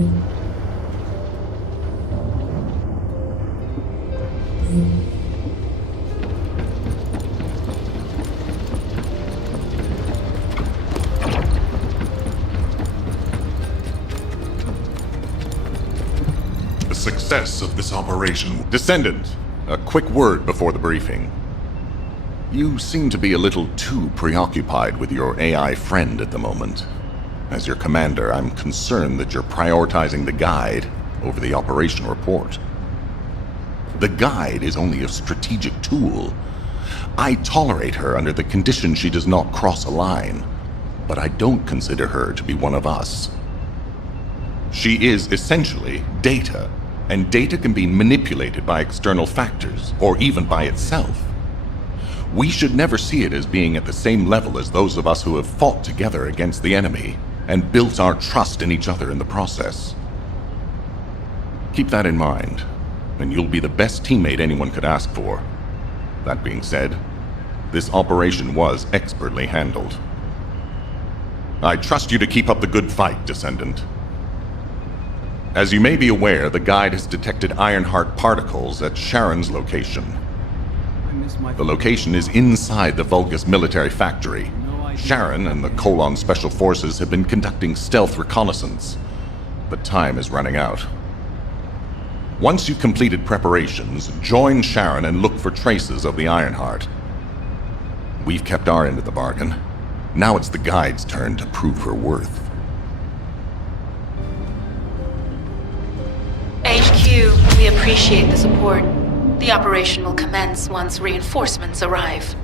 The success of this operation. Descendant, a quick word before the briefing. You seem to be a little too preoccupied with your AI friend at the moment. As your commander, I'm concerned that you're prioritizing the guide over the operation report. The guide is only a strategic tool. I tolerate her under the condition she does not cross a line, but I don't consider her to be one of us. She is essentially data, and data can be manipulated by external factors, or even by itself. We should never see it as being at the same level as those of us who have fought together against the enemy, and built our trust in each other in the process. Keep that in mind, and you'll be the best teammate anyone could ask for. That being said, this operation was expertly handled. I trust you to keep up the good fight, Descendant. As you may be aware, the guide has detected Ironheart particles at Sharon's location. The location is inside the Vulgus military factory. Sharon and the Colon Special Forces have been conducting stealth reconnaissance, but time is running out. Once you've completed preparations, join Sharon and look for traces of the Ironheart. We've kept our end of the bargain. Now it's the guide's turn to prove her worth. HQ, we appreciate the support. The operation will commence once reinforcements arrive.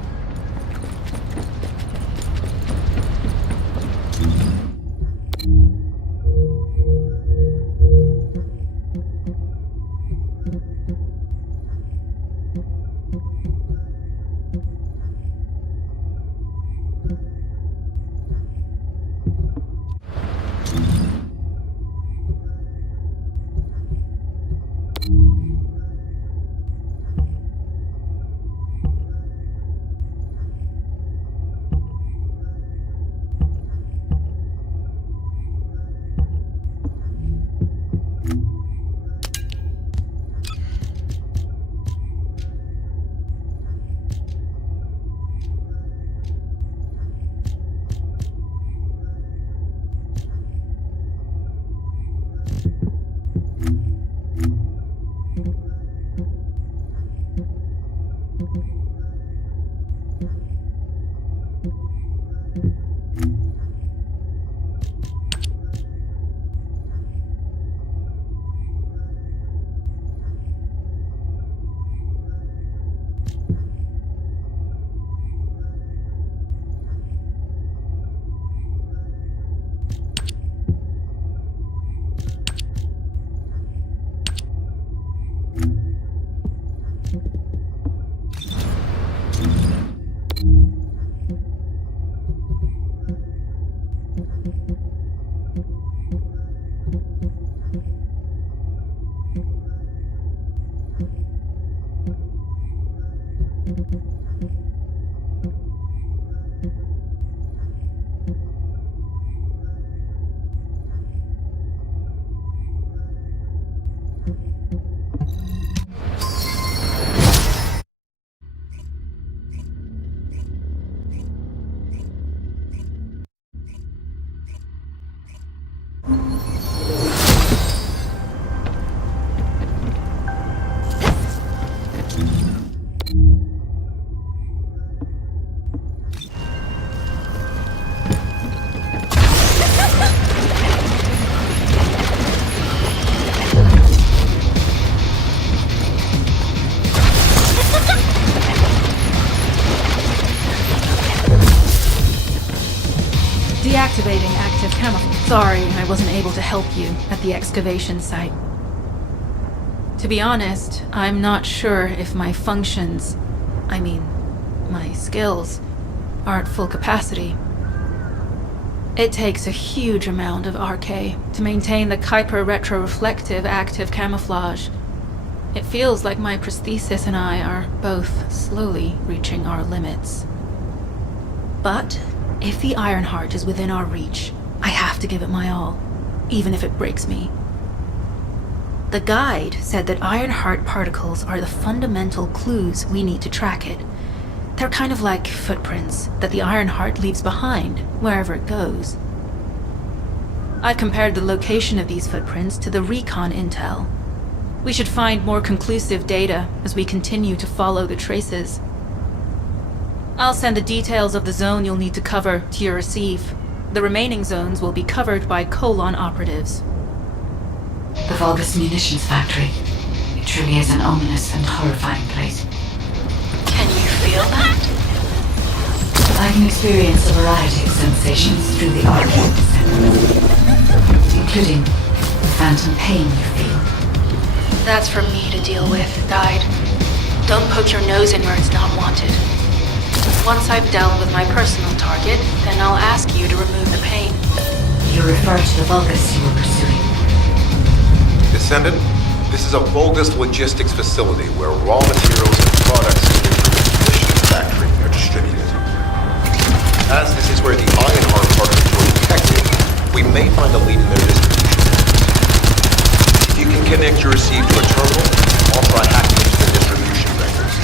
Deactivating active camouflage. Sorry, I wasn't able to help you at the excavation site. To be honest, I'm not sure if my functions, my skills, are at full capacity. It takes a huge amount of RK to maintain the Kuiper retroreflective active camouflage. It feels like my prosthesis and I are both slowly reaching our limits. But if the Ironheart is within our reach, I have to give it my all, even if it breaks me. The guide said that Ironheart particles are the fundamental clues we need to track it. They're kind of like footprints that the Ironheart leaves behind wherever it goes. I compared the location of these footprints to the recon intel. We should find more conclusive data as we continue to follow the traces. I'll send the details of the zone you'll need to cover to your receive. The remaining zones will be covered by Colon operatives. The Vulgus munitions factory. It truly is an ominous and horrifying place. Can you feel that? I can experience a variety of sensations through the arcane center, including the phantom pain you feel. That's for me to deal with, Guide. Don't poke your nose in where it's not wanted. Once I've dealt with my personal target, then I'll ask you to remove the pain. You refer to the Vulgus you were pursuing. Descendant, this is a Vulgus logistics facility where raw materials and products needed for the munitions factory are distributed. As this is where the Ironheart particles were detected, we may find a lead in their distribution. If you can connect your receive to a terminal, I'll try hacking into the distribution records.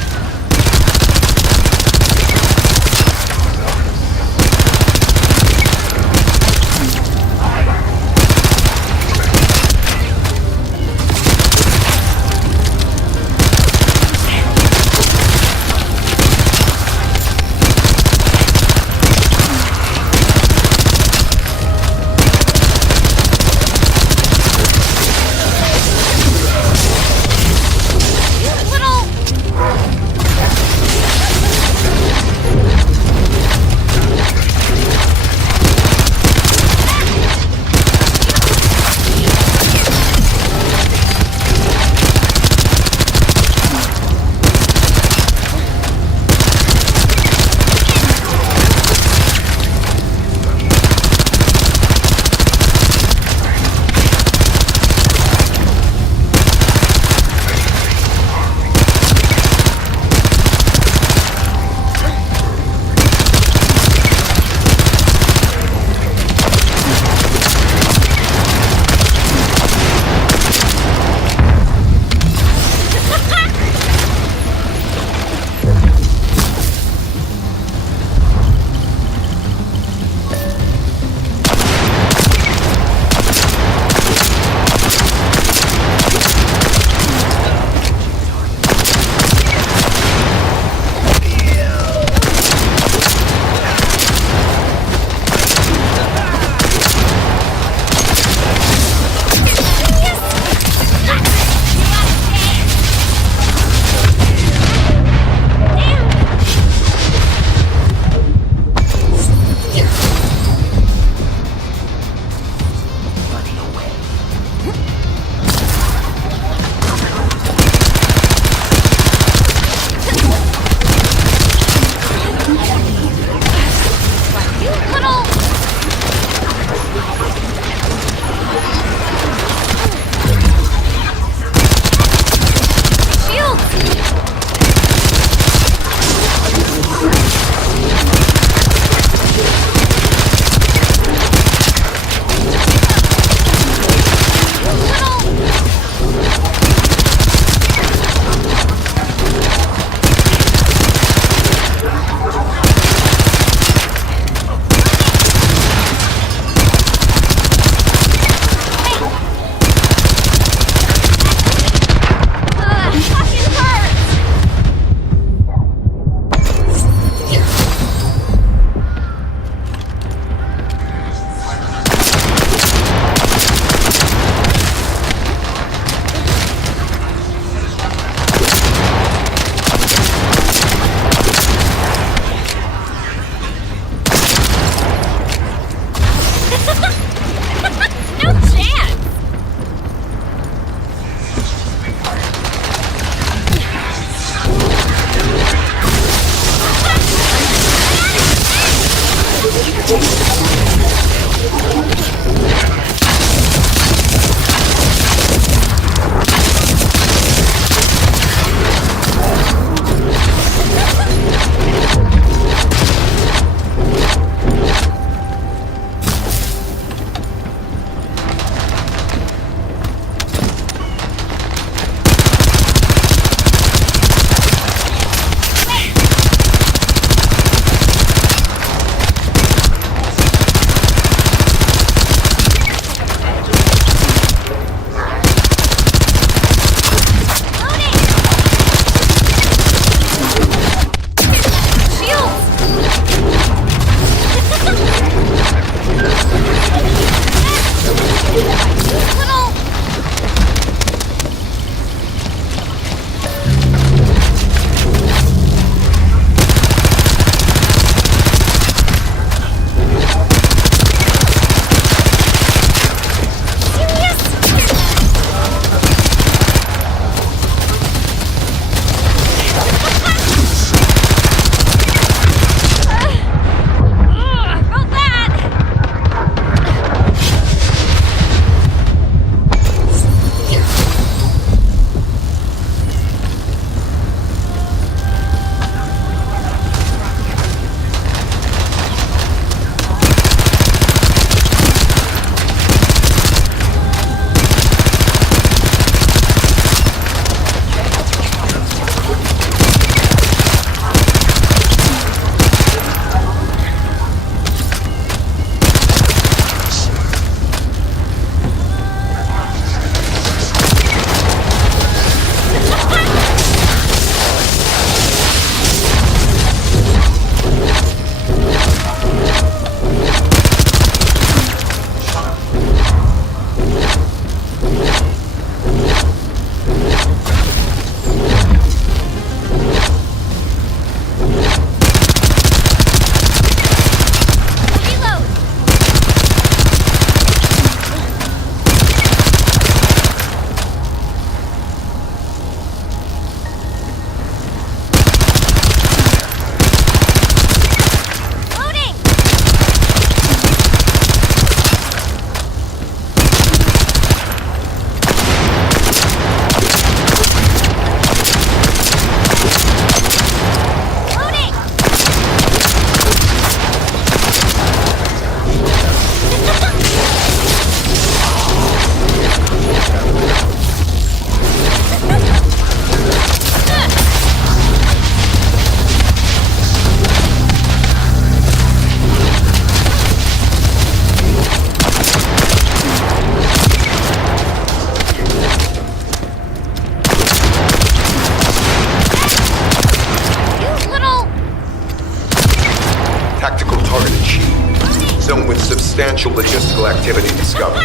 target achieved. Zone with substantial logistical activity discovered.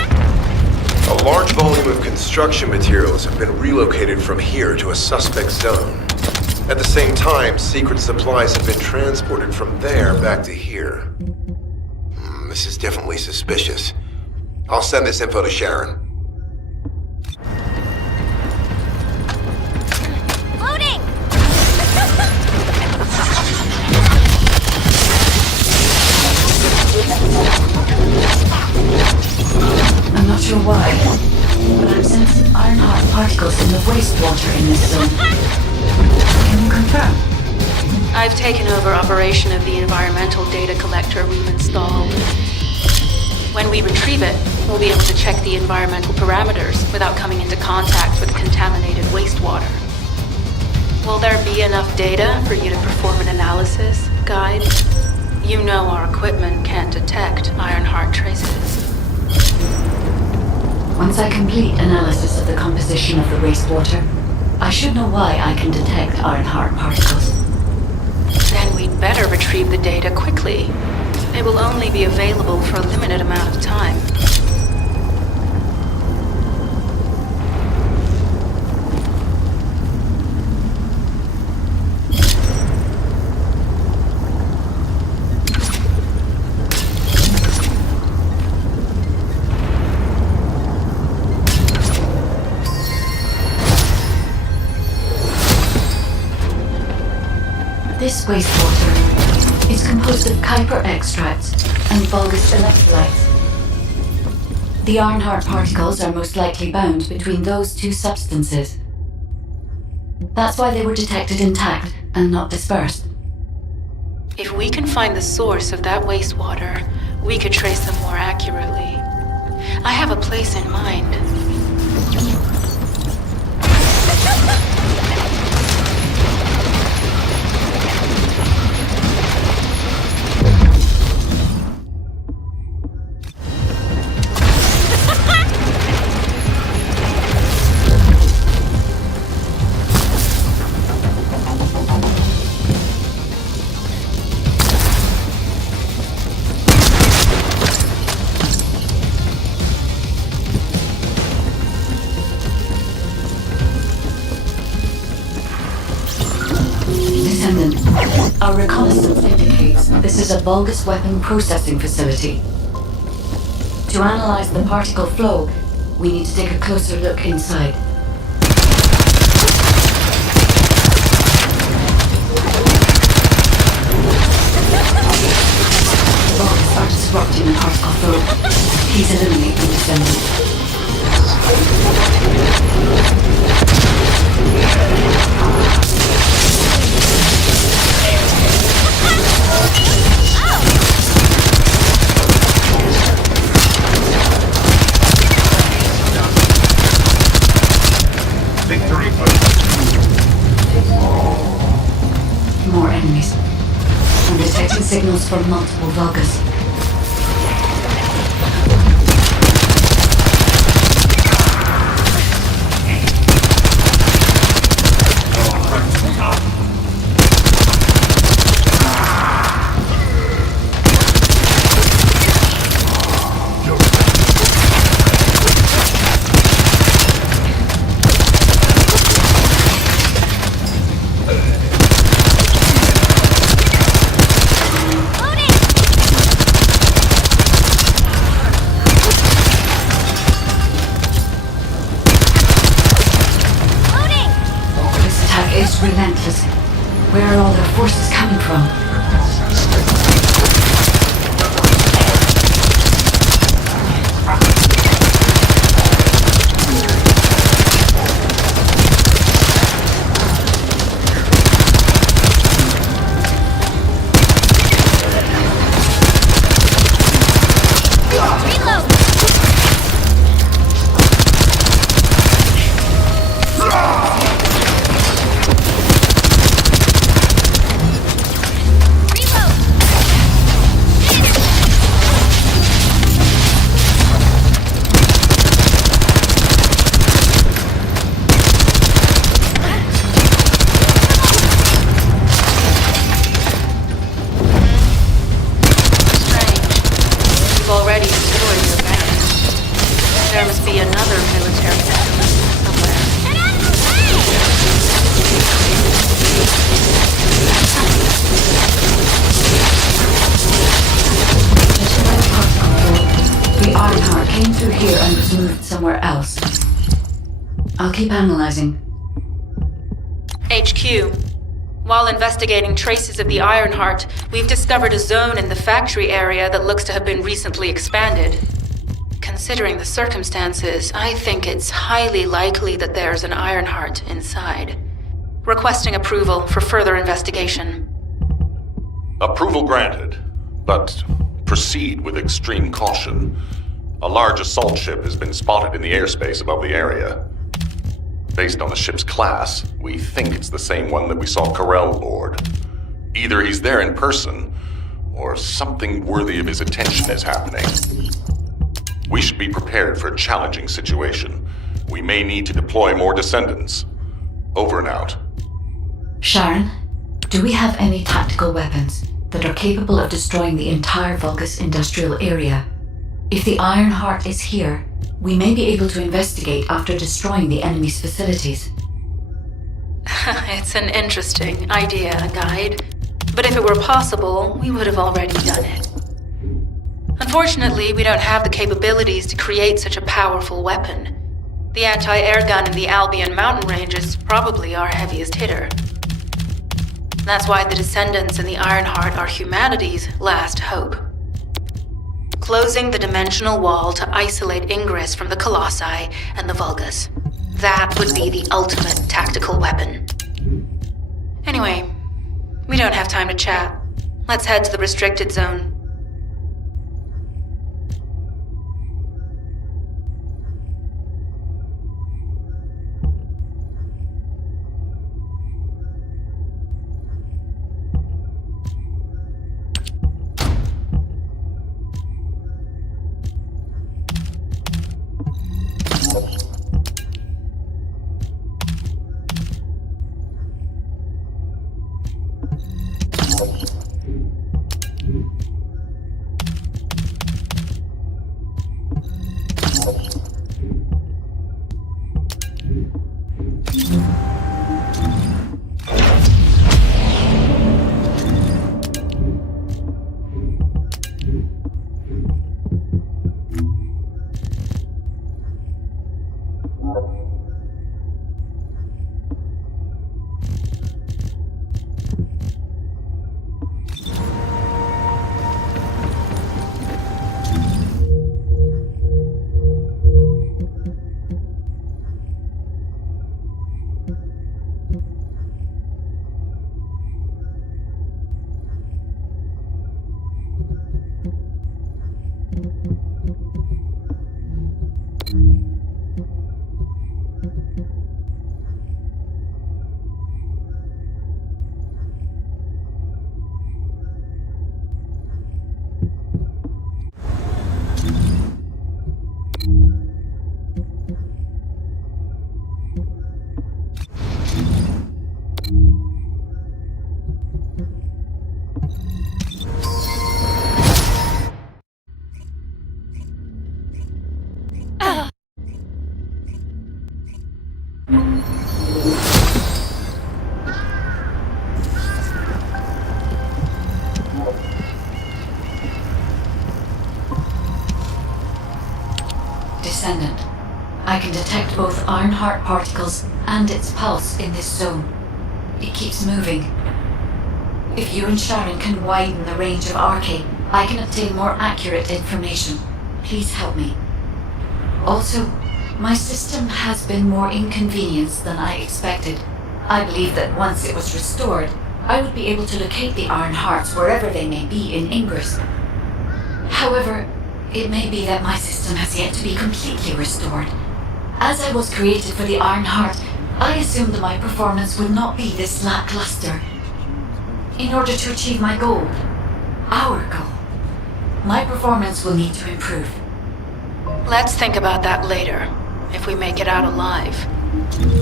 A large volume of construction materials have been relocated from here to a suspect zone. At the same time, secret supplies have been transported from there back to here. This is definitely suspicious. I'll send this info to Sharon. Loading! I'm not sure why, but I'm sensing Ironheart particles in the wastewater in this zone. Can you confirm? I've taken over operation of the environmental data collector we've installed. When we retrieve it, we'll be able to check the environmental parameters without coming into contact with contaminated wastewater. Will there be enough data for you to perform an analysis, Guide? You know our equipment can't detect Ironheart traces. Once I complete analysis of the composition of the wastewater, I should know why I can detect Ironheart particles. Then we'd better retrieve the data quickly. It will only be available for a limited amount of time. This wastewater is composed of Kuiper extracts and Vulgus electrolytes. The Ironheart particles are most likely bound between those two substances. That's why they were detected intact and not dispersed. If we can find the source of that wastewater, we could trace them more accurately. I have a place in mind. Descendant, our reconnaissance indicates this is a Vulgus weapon processing facility. To analyze the particle flow, we need to take a closer look inside. Vulgus are disrupting the particle flow. Please eliminate the Descendant. More enemies. I'm detecting signals from multiple Vulgus. It's relentless. Where are all their forces coming from? There must be another military settlement somewhere. The Ironheart came through here and was moved somewhere else. I'll keep analyzing. HQ. While investigating traces of the Ironheart, we've discovered a zone in the factory area that looks to have been recently expanded. Considering the circumstances, I think it's highly likely that there's an Ironheart inside. Requesting approval for further investigation. Approval granted, but proceed with extreme caution. A large assault ship has been spotted in the airspace above the area. Based on the ship's class, we think it's the same one that we saw Carell board. Either he's there in person, or something worthy of his attention is happening. We should be prepared for a challenging situation. We may need to deploy more Descendants. Over and out. Sharon, do we have any tactical weapons that are capable of destroying the entire Vulgus industrial area? If the Ironheart is here, we may be able to investigate after destroying the enemy's facilities. It's an interesting idea, Guide. But if it were possible, we would have already done it. Unfortunately, we don't have the capabilities to create such a powerful weapon. The anti-air gun in the Albion mountain range is probably our heaviest hitter. That's why the Descendants and the Ironheart are humanity's last hope. Closing the dimensional wall to isolate Ingress from the Colossi and the Vulgus. That would be the ultimate tactical weapon. Anyway, we don't have time to chat. Let's head to the restricted zone. Descendant. I can detect both Ironheart particles and its pulse in this zone. It keeps moving. If you and Sharon can widen the range of Arche, I can obtain more accurate information. Please help me. Also, my system has been more inconvenienced than I expected. I believe that once it was restored, I would be able to locate the Ironhearts wherever they may be in Ingress. However, it may be that my system has yet to be completely restored. As I was created for the Ironheart, I assumed my performance would not be this lackluster. In order to achieve my goal, our goal, my performance will need to improve. Let's think about that later, if we make it out alive.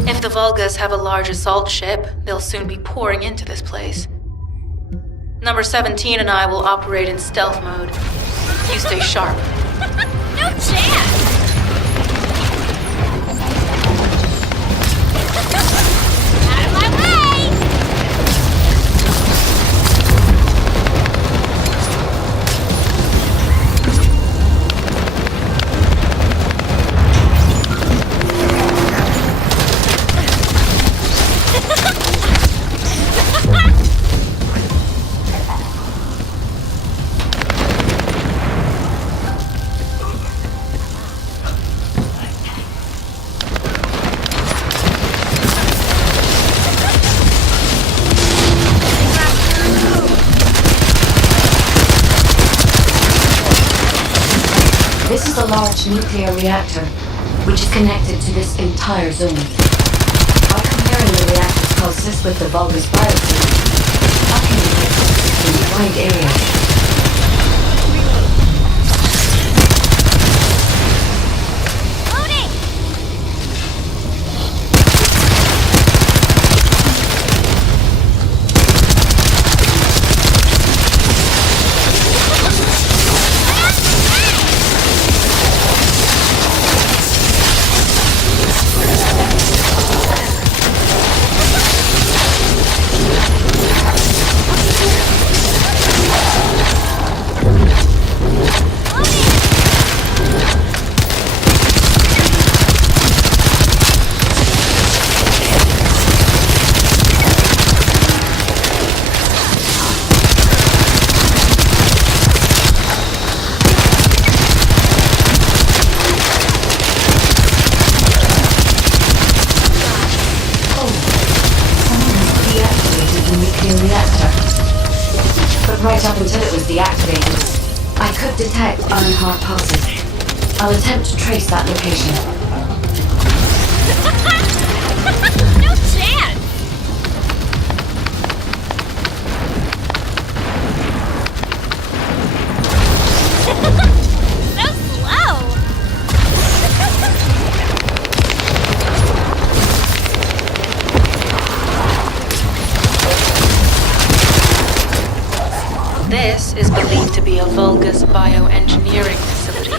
If the Vulgus have a large assault ship, they'll soon be pouring into this place. Number 17 and I will operate in stealth mode. You stay sharp. No chance! This is a large nuclear reactor, which is connected to this entire zone. By comparing the reactor's pulses with the Vulgus biofield, how can you detect in a wide area? Up until it was deactivated, I could detect Ironheart pulses. I'll attempt to trace that location. No chance! So slow! This is believed to be a Vulgus bioengineering facility.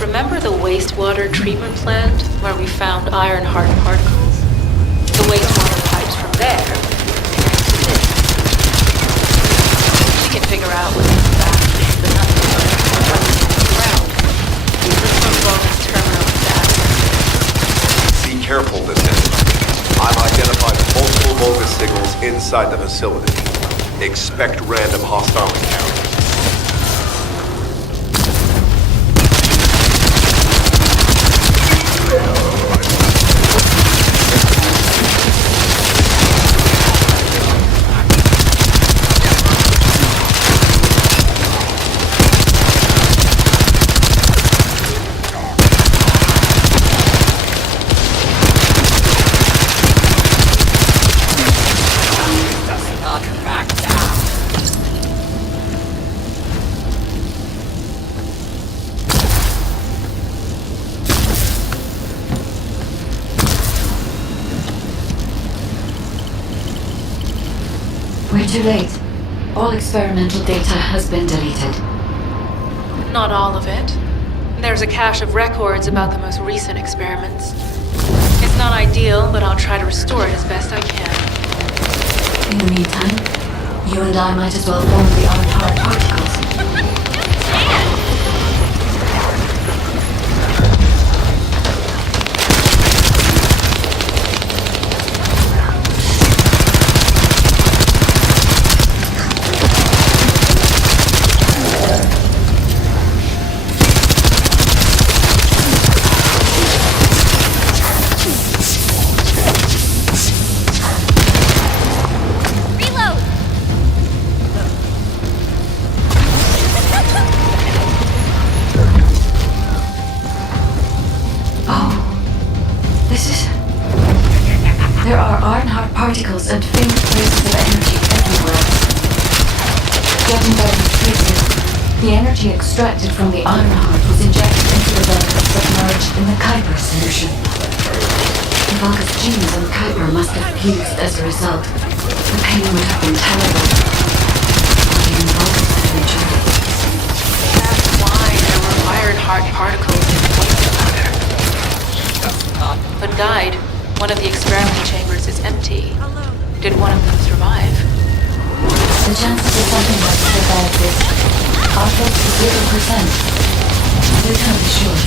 Remember the wastewater treatment plant where we found Ironheart particles? The wastewater pipes from there connect to this. We can figure out what this battery, the nothing ground. This from Vulgus terminal data. Be careful, Descendant. I've identified multiple Vulgus signals inside the facility. Expect random hostile encounters. We're too late. All experimental data has been deleted. Not all of it. There's a cache of records about the most recent experiments. It's not ideal, but I'll try to restore it as best I can. In the meantime, you and I might as well form the Ironheart particles. Particles and faint traces of energy everywhere. Judging by these traces, the energy extracted from the Ironheart was injected into the Vulgus submerged in the Kuiper solution. The Vulgus genes and Kuiper must have fused as a result. The pain would have been terrible. Even Vulgus had enjoyed it. That's why there were Ironheart particles in the wastewater. But died. One of the experiment chambers is empty. Did one of them survive? The chances of something like survive this are close to 0%. We can't be sure.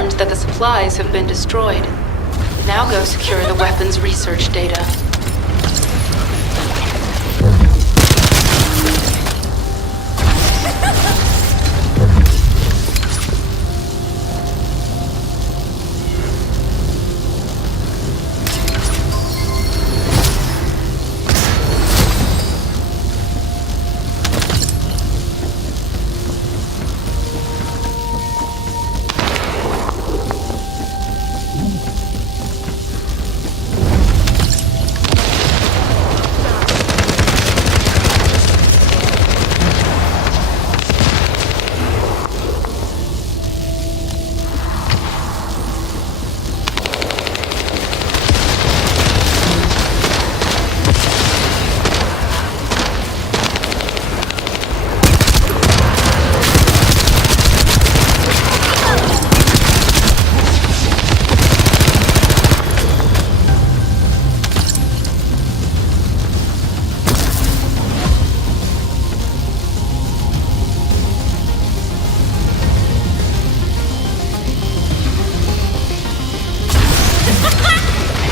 confirmed that the supplies have been destroyed. Now go secure the weapons research data.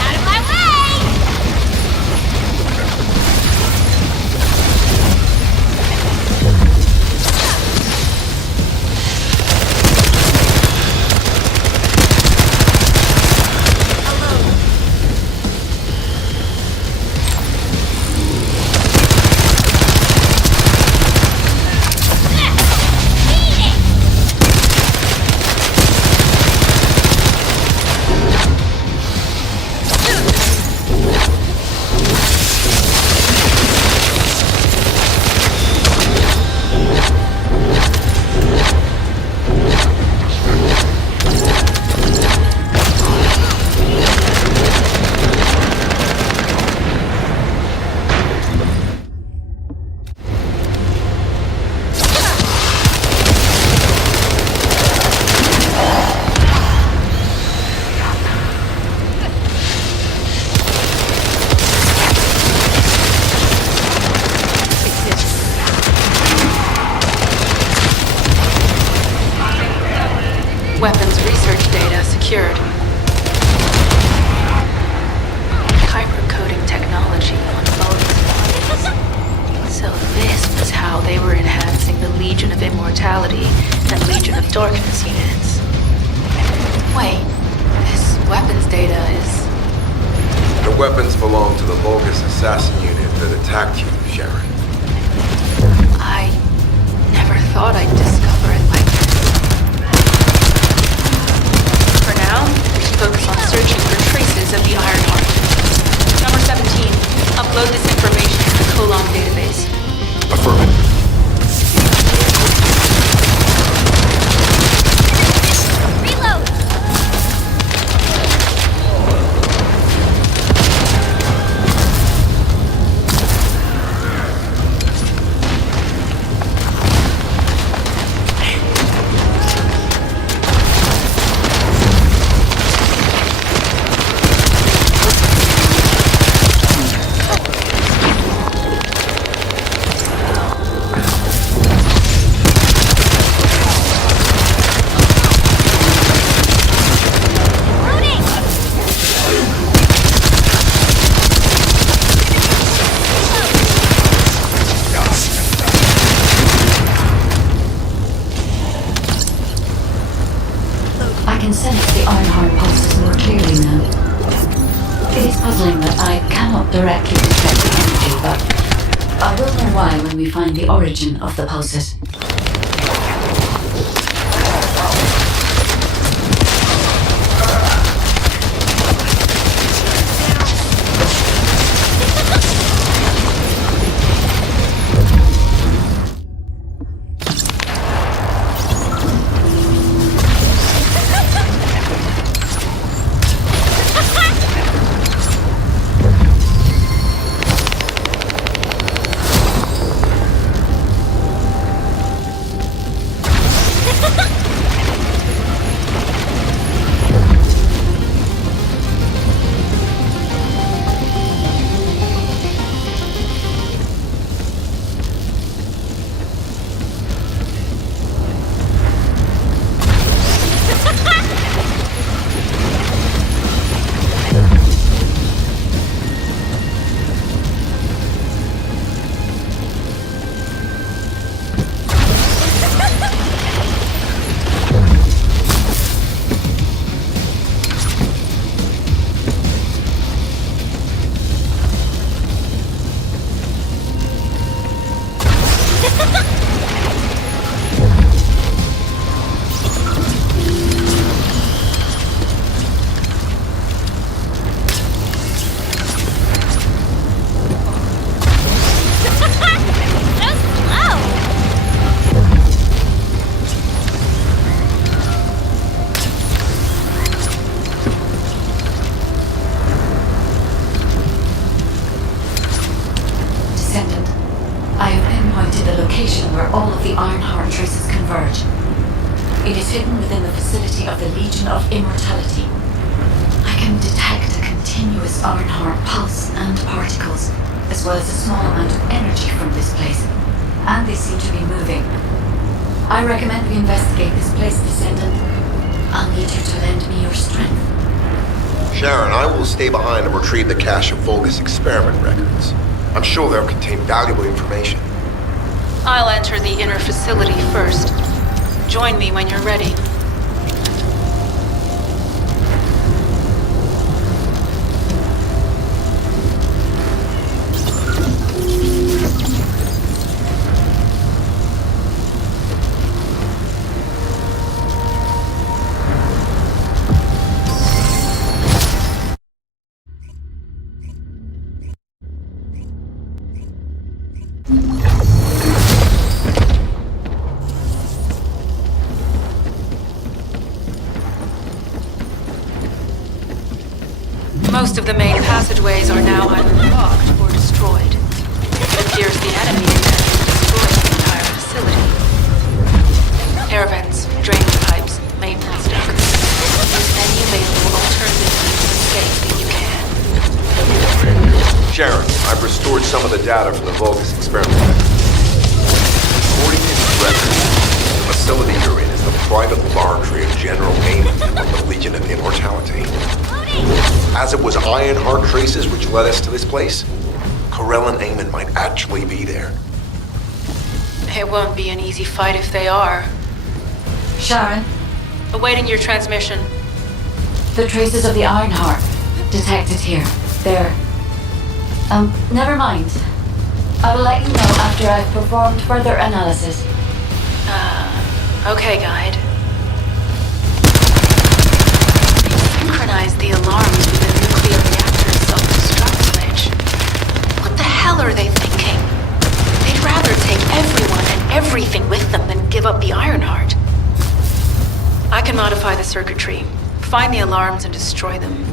Out of my way! Weapons research data secured. Hypercoding technology on both sides. So this was how they were enhancing the Legion of Immortality and Legion of Darkness units. Wait, this weapons data is... The weapons belong to the bogus assassin unit that attacked you, Sharon. I never thought I'd discover it like this. For now, we should focus on searching for traces of the Ironheart. Number 17, upload this information to the Colon database. Affirmative. Reload! I can sense the Ironheart pulses more clearly now. It is puzzling that I cannot directly detect the energy, but I will know why when we find the origin of the pulses. the location where all of the Ironheart traces converge. It is hidden within the facility of the Legion of Immortality. I can detect a continuous Ironheart pulse and particles, as well as a small amount of energy from this place, and they seem to be moving. I recommend we investigate this place, Descendant. I'll need you to lend me your strength. Sharon, I will stay behind and retrieve the cache of Vulgus experiment records. I'm sure they'll contain valuable information. I'll enter the inner facility first. Join me when you're ready. Most of the main passageways are now either blocked or destroyed. It appears the enemy intends to destroy the entire facility. Air vents, drainage pipes, maintenance ducts. Use any available alternative means of escape that you can. Sharon, I've restored some of the data from the Vulgus experiment. According to these records, the facility you're in is the private laboratory of General Amon of the Legion of Immortality. As it was Ironheart traces which led us to this place, Corell and Amon might actually be there. It won't be an easy fight if they are. Sharon, Awaiting your transmission. the traces of the Ironheart detected here. They're... never mind. I will let you know after I've performed further analysis. Okay, Guide. Synchronize the alarms with the nuclear reactor's self-destruct switch. What the hell are they thinking? They'd rather take everyone and everything with them than give up the Ironheart. I can modify the circuitry, find the alarms and destroy them.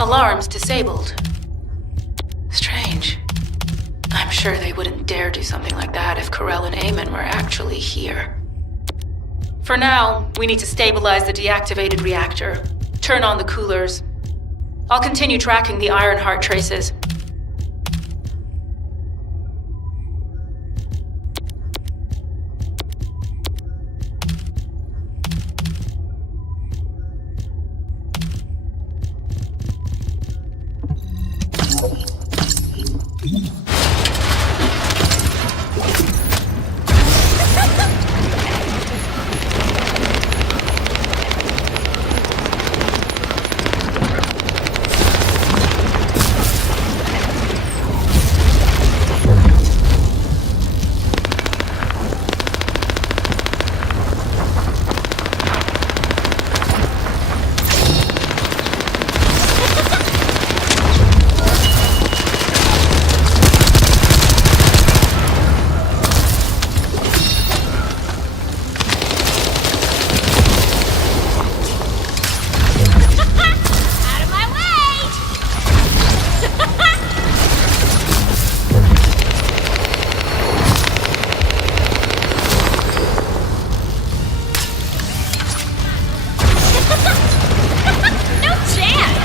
Alarms disabled. Strange. I'm sure they wouldn't dare do something like that if Corell and Eamon were actually here. For now, we need to stabilize the deactivated reactor, turn on the coolers. I'll continue tracking the Ironheart traces. Out of my way! No chance!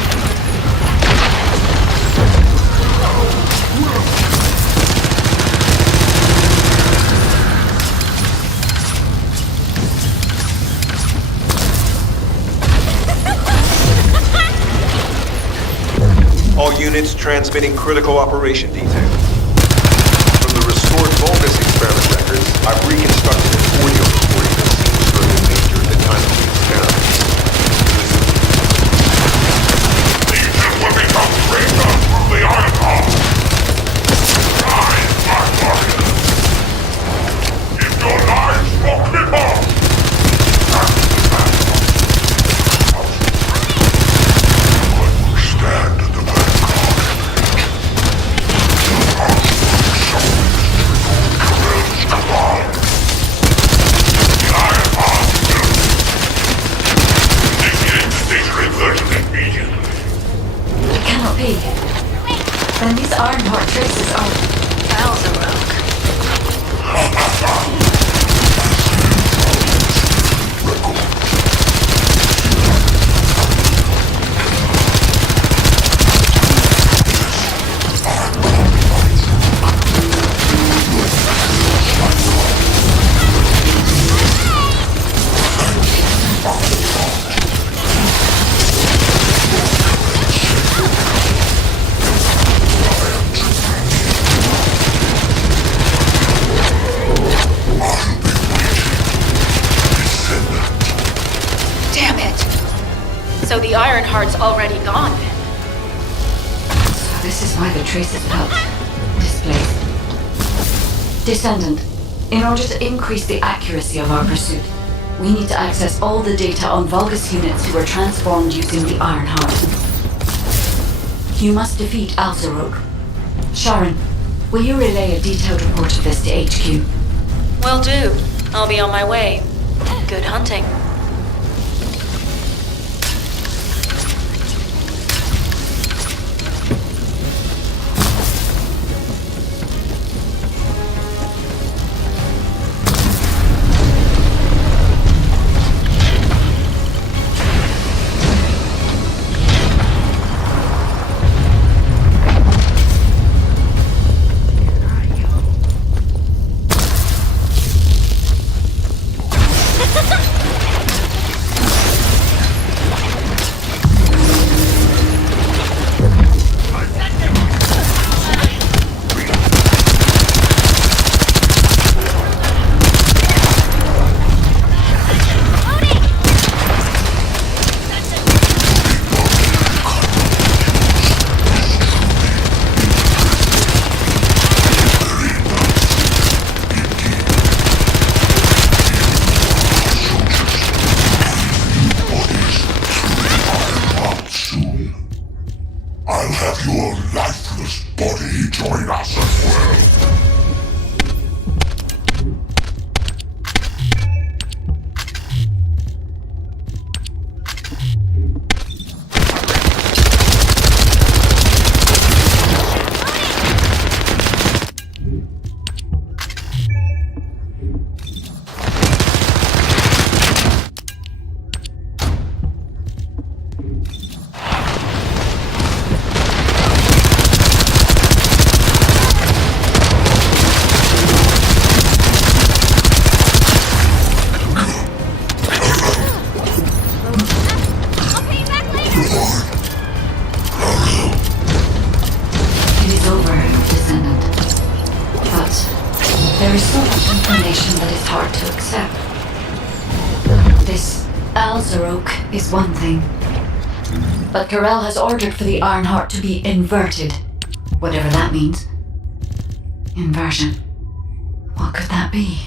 All units transmitting critical operation details. From the restored Vulgus experiment records, I've reconstructed an audio recording that seems to have been made during the time of the experiment. These will become greater through the Ironheart. Rise, my warriors. Give your lives for people. Stand at the vanguard. Corell's cabal. The Ironheart will initiate the data reversion immediately. It cannot be. Then these Ironheart traces are... Alzaroke. Damn it! So the Ironheart's already gone then? So this is why the traces felt displaced. Descendant, in order to increase the accuracy of our pursuit, we need to access all the data on Vulgus units who were transformed using the Ironheart. You must defeat Alzaroke. Sharon, will you relay a detailed report of this to HQ? Will do. I'll be on my way. Good hunting. Alzarok is one thing. But Corel has ordered for the Ironheart to be inverted. Whatever that means. Inversion. What could that be?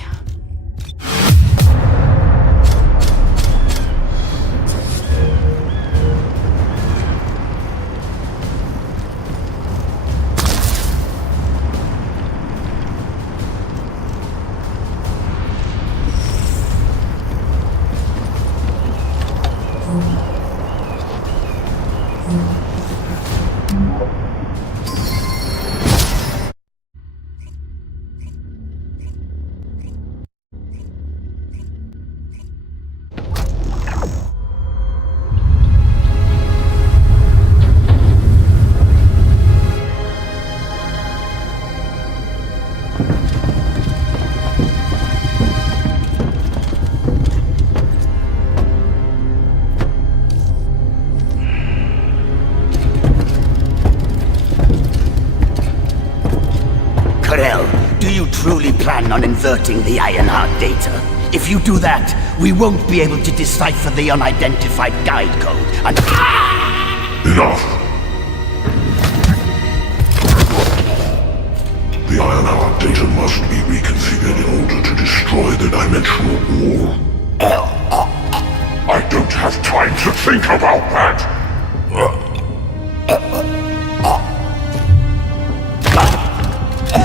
Do you truly plan on inverting the Ironheart data? If you do that, we won't be able to decipher the unidentified guide code and... Enough! The Ironheart data must be reconfigured in order to destroy the dimensional wall. I don't have time to think about that!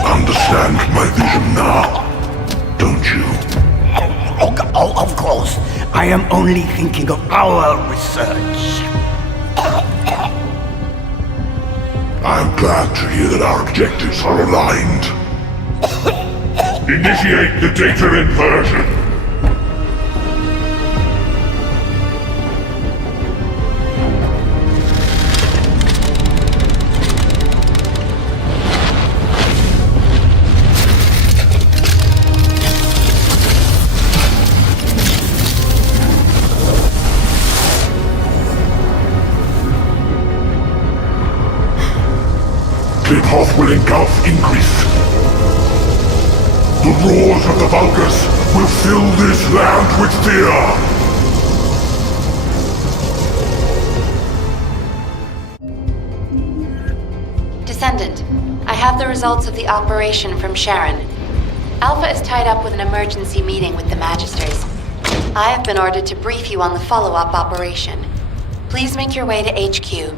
Understand my vision now, don't you? Oh, of course. I am only thinking of our research. I'm glad to hear that our objectives are aligned. Initiate the data inversion. The path will engulf increase. The roars of the Vulgus will fill this land with fear! Descendant, I have the results of the operation from Sharon. Alpha is tied up with an emergency meeting with the Magisters. I have been ordered to brief you on the follow-up operation. Please make your way to HQ.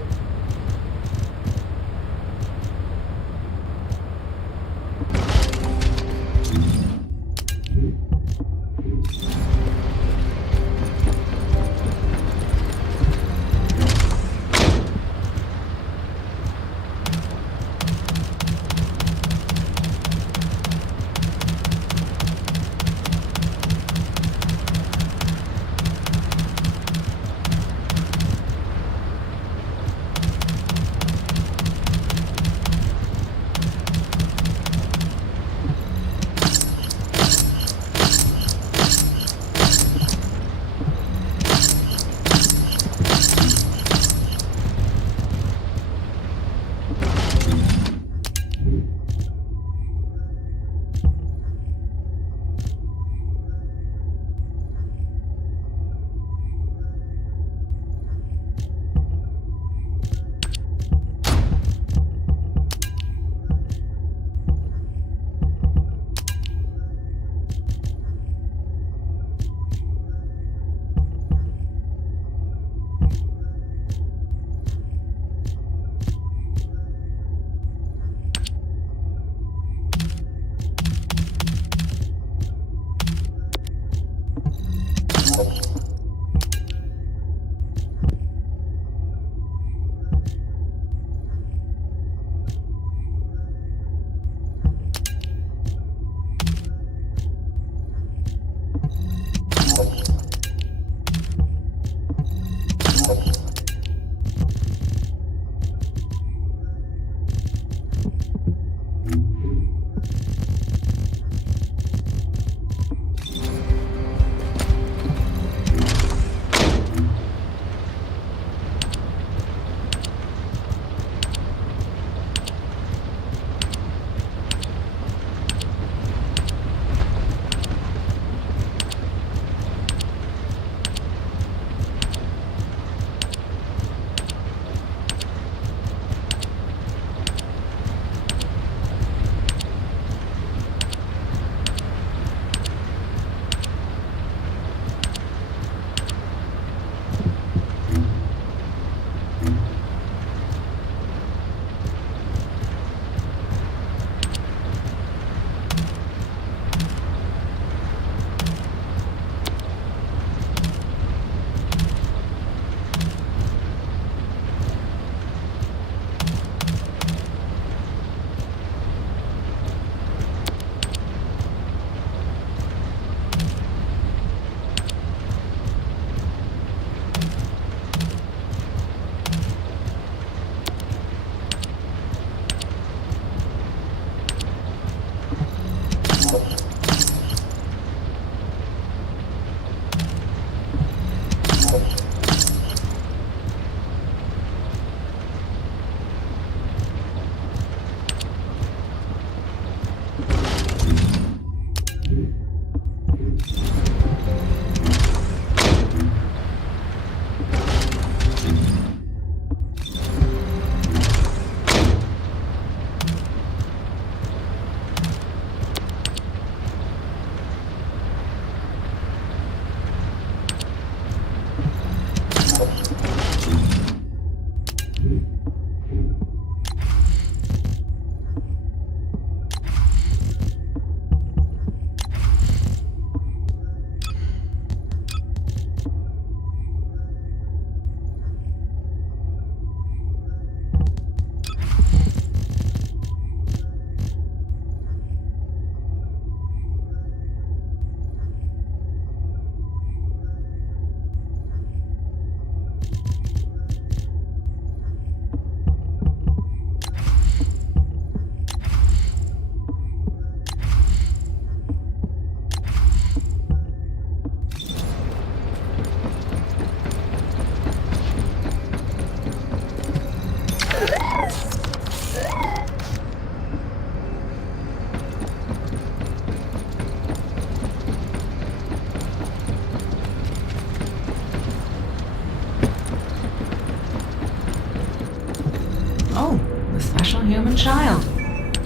human child.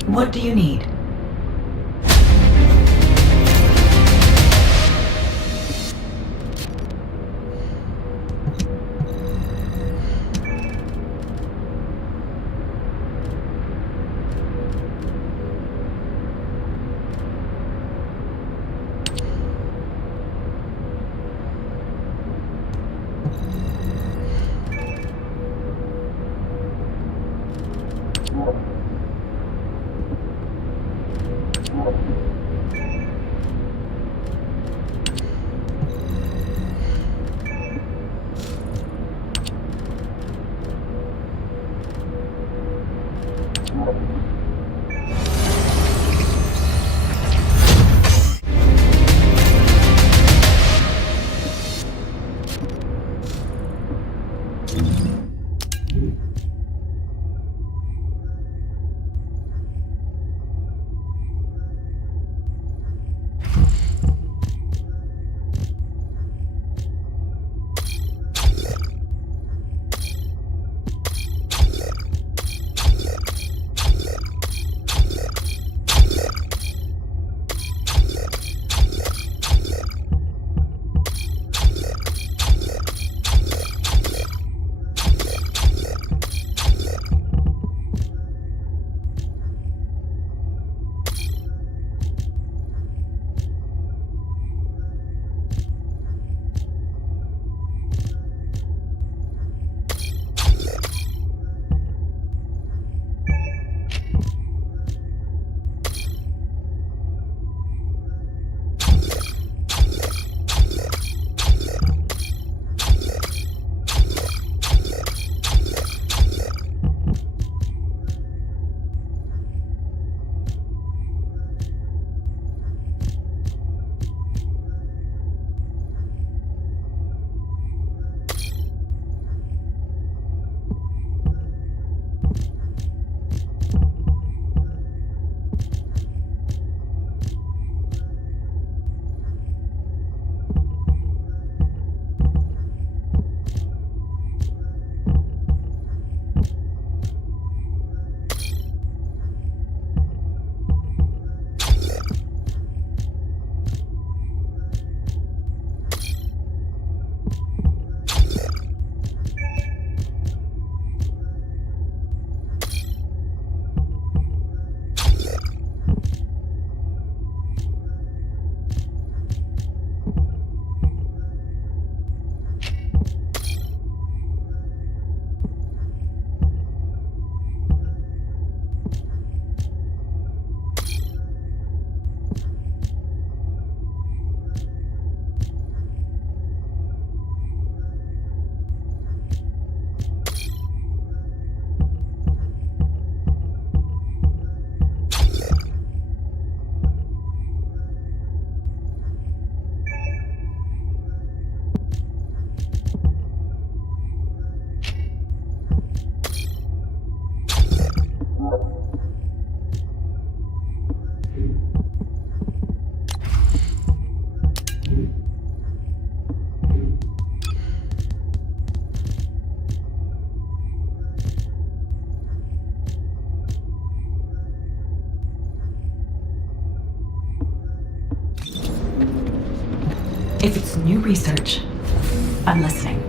What do you need? If it's new research, I'm listening.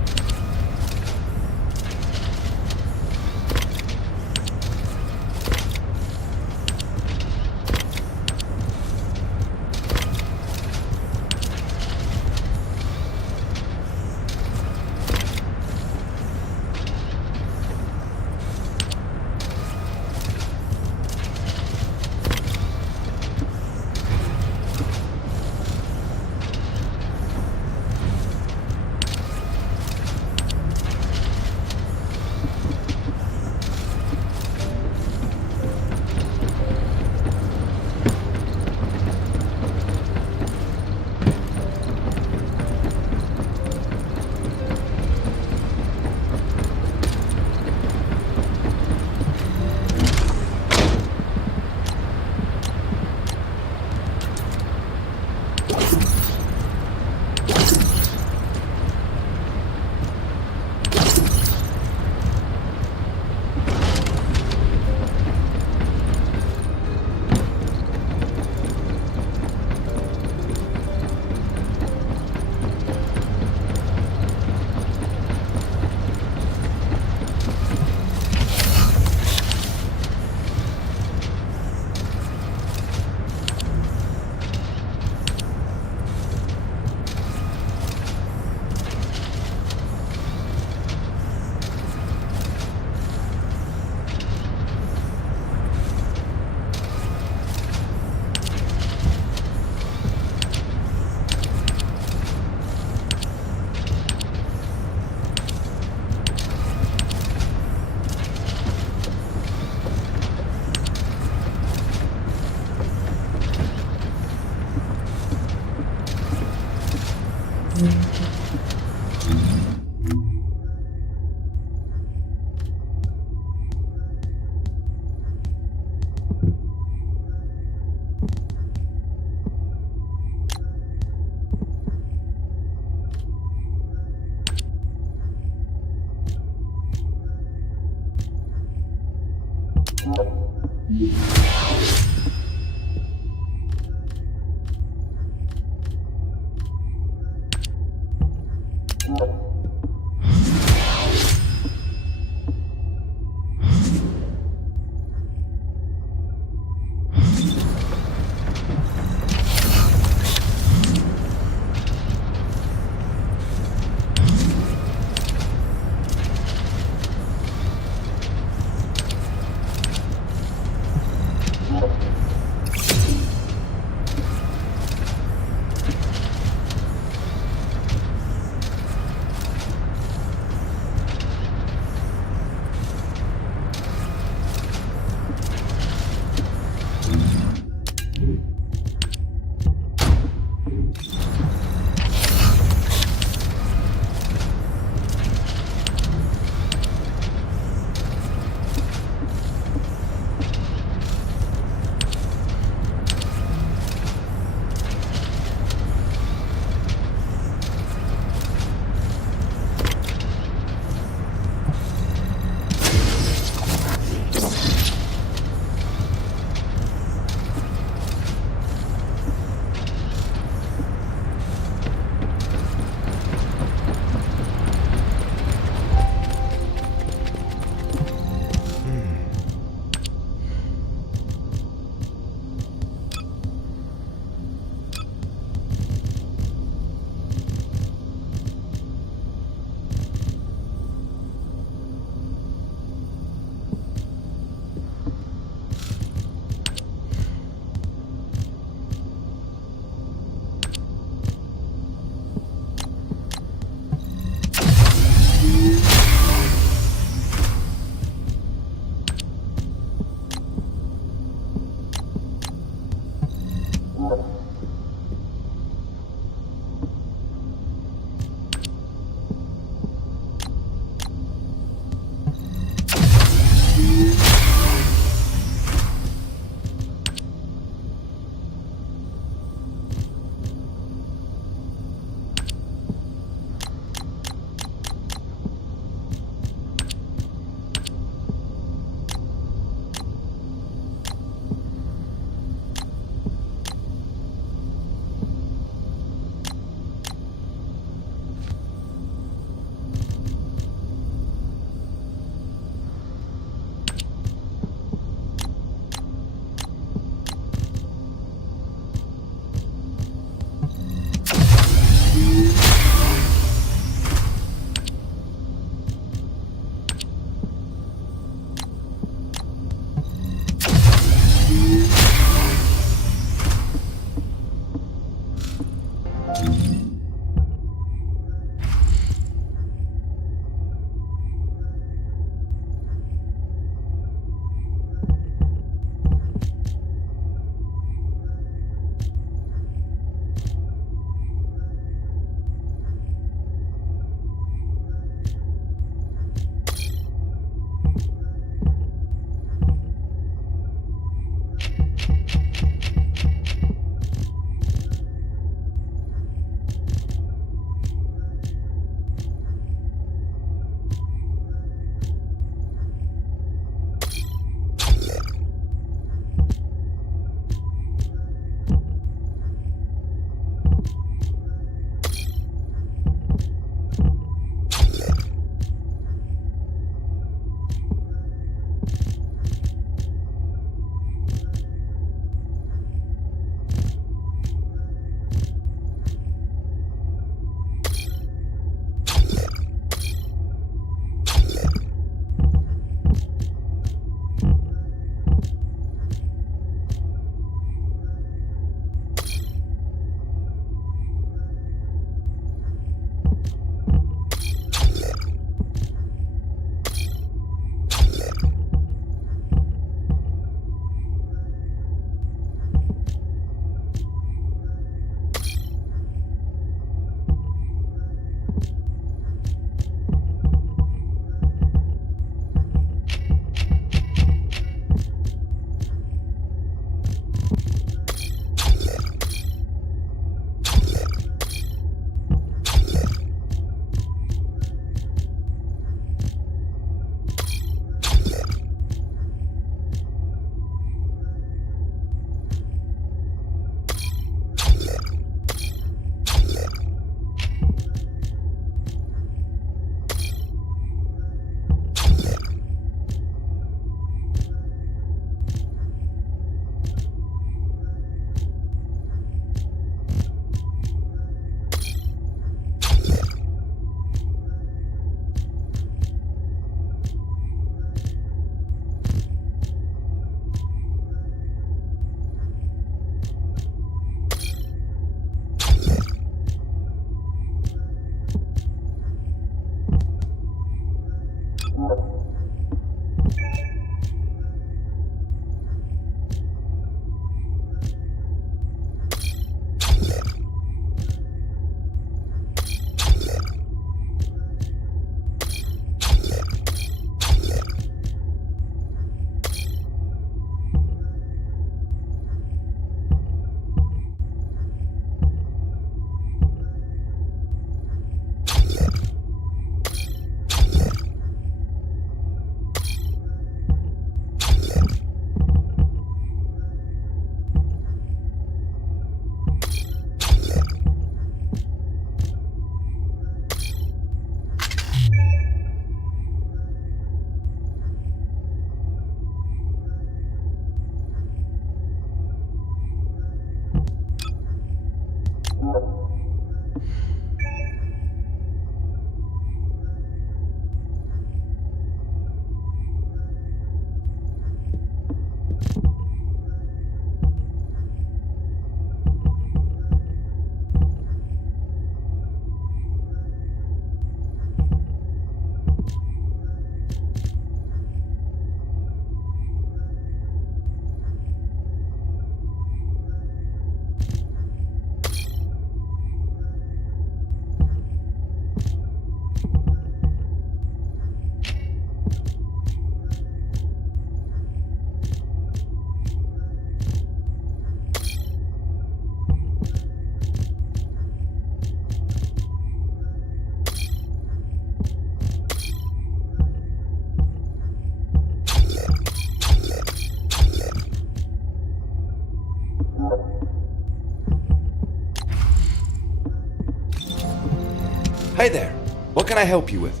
Hey there. What can I help you with?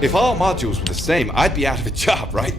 If all modules were the same, I'd be out of a job, right?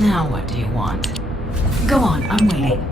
Now what do you want? Go on, I'm waiting.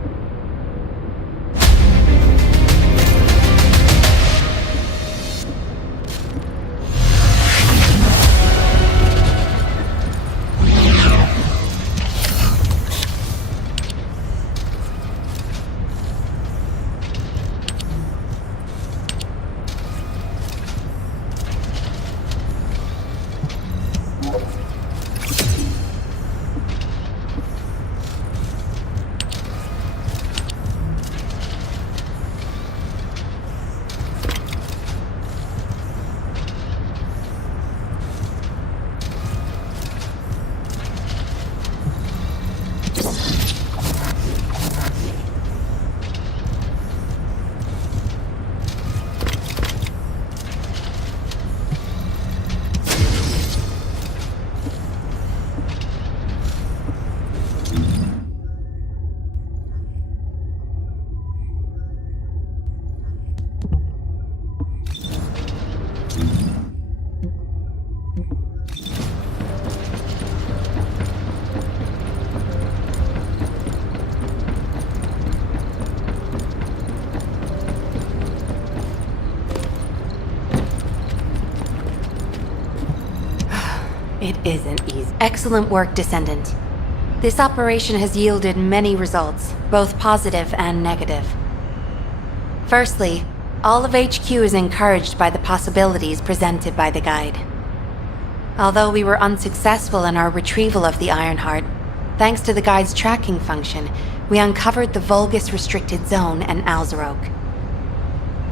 isn't easy. Excellent work, Descendant. This operation has yielded many results, both positive and negative. Firstly, all of HQ is encouraged by the possibilities presented by the guide. Although we were unsuccessful in our retrieval of the Ironheart, thanks to the guide's tracking function, we uncovered the Vulgus restricted zone and Alzarok.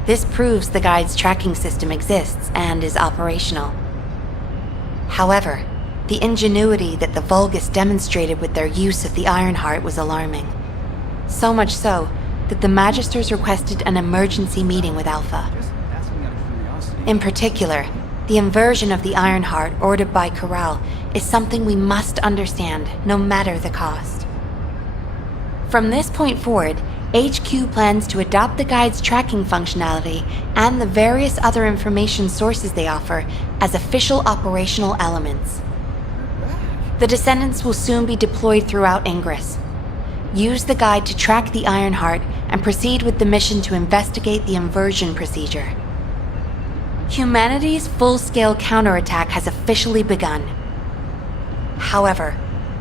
This proves the guide's tracking system exists and is operational. However, the ingenuity that the Vulgus demonstrated with their use of the Ironheart was alarming. So much so that the Magisters requested an emergency meeting with Alpha. In particular, the inversion of the Ironheart ordered by Corral is something we must understand, no matter the cost. From this point forward, HQ plans to adopt the guide's tracking functionality and the various other information sources they offer as official operational elements. The Descendants will soon be deployed throughout Ingress. Use the guide to track the Ironheart and proceed with the mission to investigate the inversion procedure. Humanity's full-scale counterattack has officially begun. However,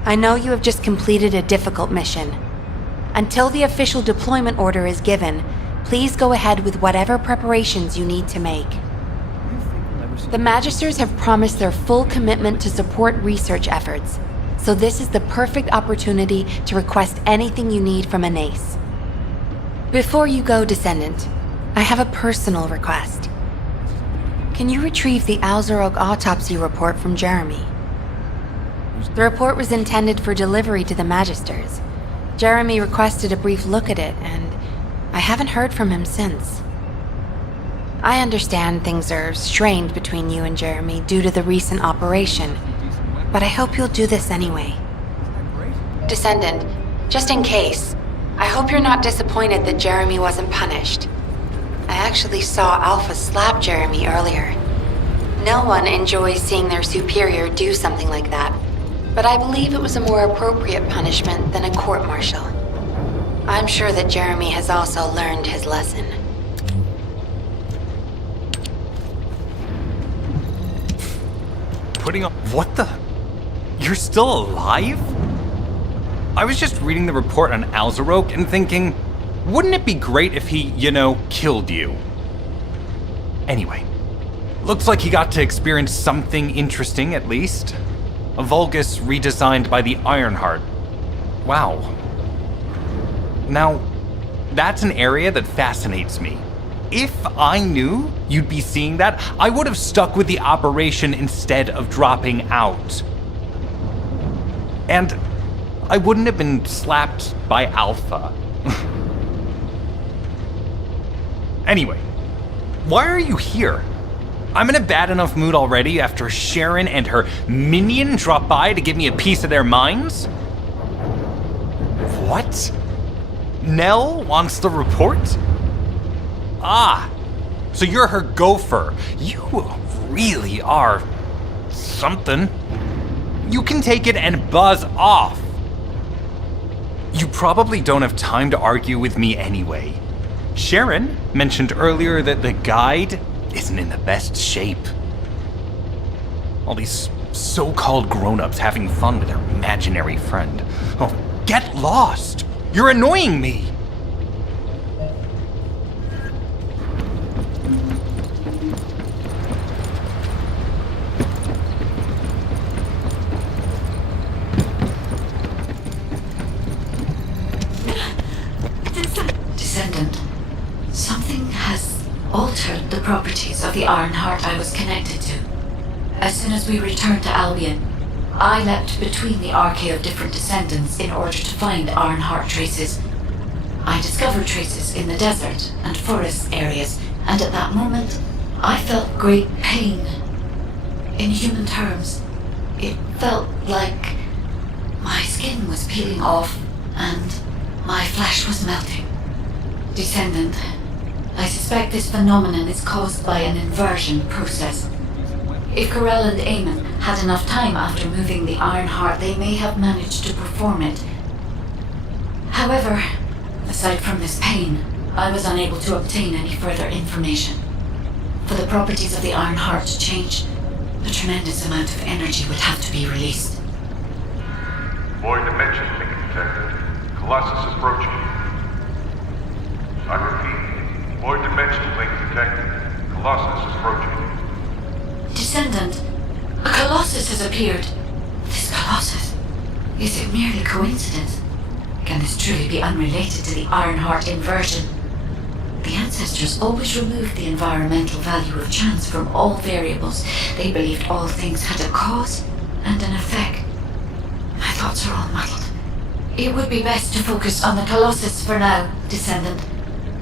I know you have just completed a difficult mission. Until the official deployment order is given, please go ahead with whatever preparations you need to make. The Magisters have promised their full commitment to support research efforts, so this is the perfect opportunity to request anything you need from an ace. Before you go, Descendant, I have a personal request. Can you retrieve the Alzarok autopsy report from Jeremy? The report was intended for delivery to the Magisters. Jeremy requested a brief look at it, and I haven't heard from him since. I understand things are strained between you and Jeremy due to the recent operation, but I hope you'll do this anyway. Descendant, just in case, I hope you're not disappointed that Jeremy wasn't punished. I actually saw Alpha slap Jeremy earlier. No one enjoys seeing their superior do something like that, but I believe it was a more appropriate punishment than a court-martial. I'm sure that Jeremy has also learned his lesson. What the? You're still alive? I was just reading the report on Alzarok and thinking, wouldn't it be great if he, killed you? Anyway, looks like he got to experience something interesting at least. A Vulgus redesigned by the Ironheart. Wow. Now, that's an area that fascinates me. If I knew you'd be seeing that, I would have stuck with the operation instead of dropping out. And I wouldn't have been slapped by Alpha. Anyway, why are you here? I'm in a bad enough mood already after Sharon and her minion drop by to give me a piece of their minds? What? Nell wants the report? Ah, so you're her gopher. You really are something. You can take it and buzz off. You probably don't have time to argue with me anyway. Sharon mentioned earlier that the guide isn't in the best shape. All these so-called grown-ups having fun with their imaginary friend. Oh, get lost! You're annoying me! Descendant, something has altered the properties of the Ironheart I was connected to. As soon as we returned to Albion, I leapt between the arcade of different Descendants in order to find Ironheart traces. I discovered traces in the desert and forest areas, and at that moment, I felt great pain. In human terms, it felt like my skin was peeling off and my flesh was melting. Descendant, I suspect this phenomenon is caused by an inversion process. If Corell and Eamon had enough time after moving the Ironheart, they may have managed to perform it. However, aside from this pain, I was unable to obtain any further information. For the properties of the Ironheart to change, A tremendous amount of energy would have to be released. Void dimension link detected. Colossus approaching. I repeat, void dimension link detected. Colossus approaching. Descendant, a Colossus has appeared. This Colossus, is it merely coincidence? Can this truly be unrelated to the Ironheart inversion? The ancestors always removed the environmental value of chance from all variables. They believed all things had a cause and an effect. My thoughts are all muddled. It would be best to focus on the Colossus for now, Descendant.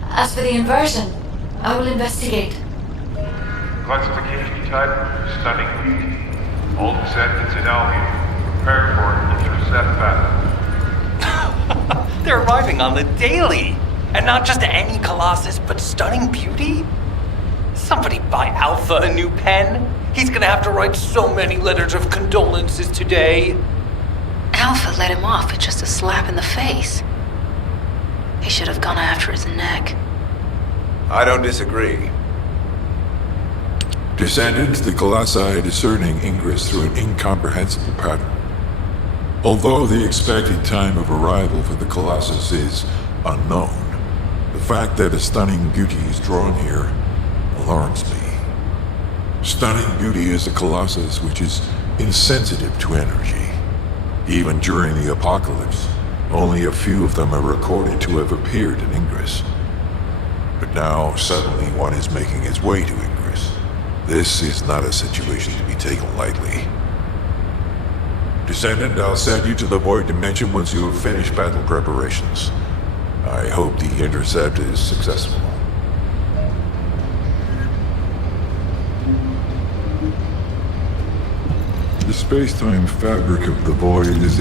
As for the inversion, I will investigate. Classification type, stunning beauty. All descendants in Albion. Prepare for an intercept battle. They're arriving on the daily! And not just any Colossus, but stunning beauty? Somebody buy Alpha a new pen? He's gonna have to write so many letters of condolences today. Alpha let him off with just a slap in the face. He should have gone after his neck. I don't disagree. Descendants, the Colossi are discerning ingress through an incomprehensible pattern. Although the expected time of arrival for the Colossus is unknown, the fact that a stunning beauty is drawn here alarms me. Stunning beauty is a Colossus which is insensitive to energy. Even during the apocalypse, only a few of them are recorded to have appeared in Ingress. But now, suddenly one is making its way to Ingress. This is not a situation to be taken lightly. Descendant, I'll send you to the Void Dimension once you have finished battle preparations. I hope the intercept is successful. The space-time fabric of the Void is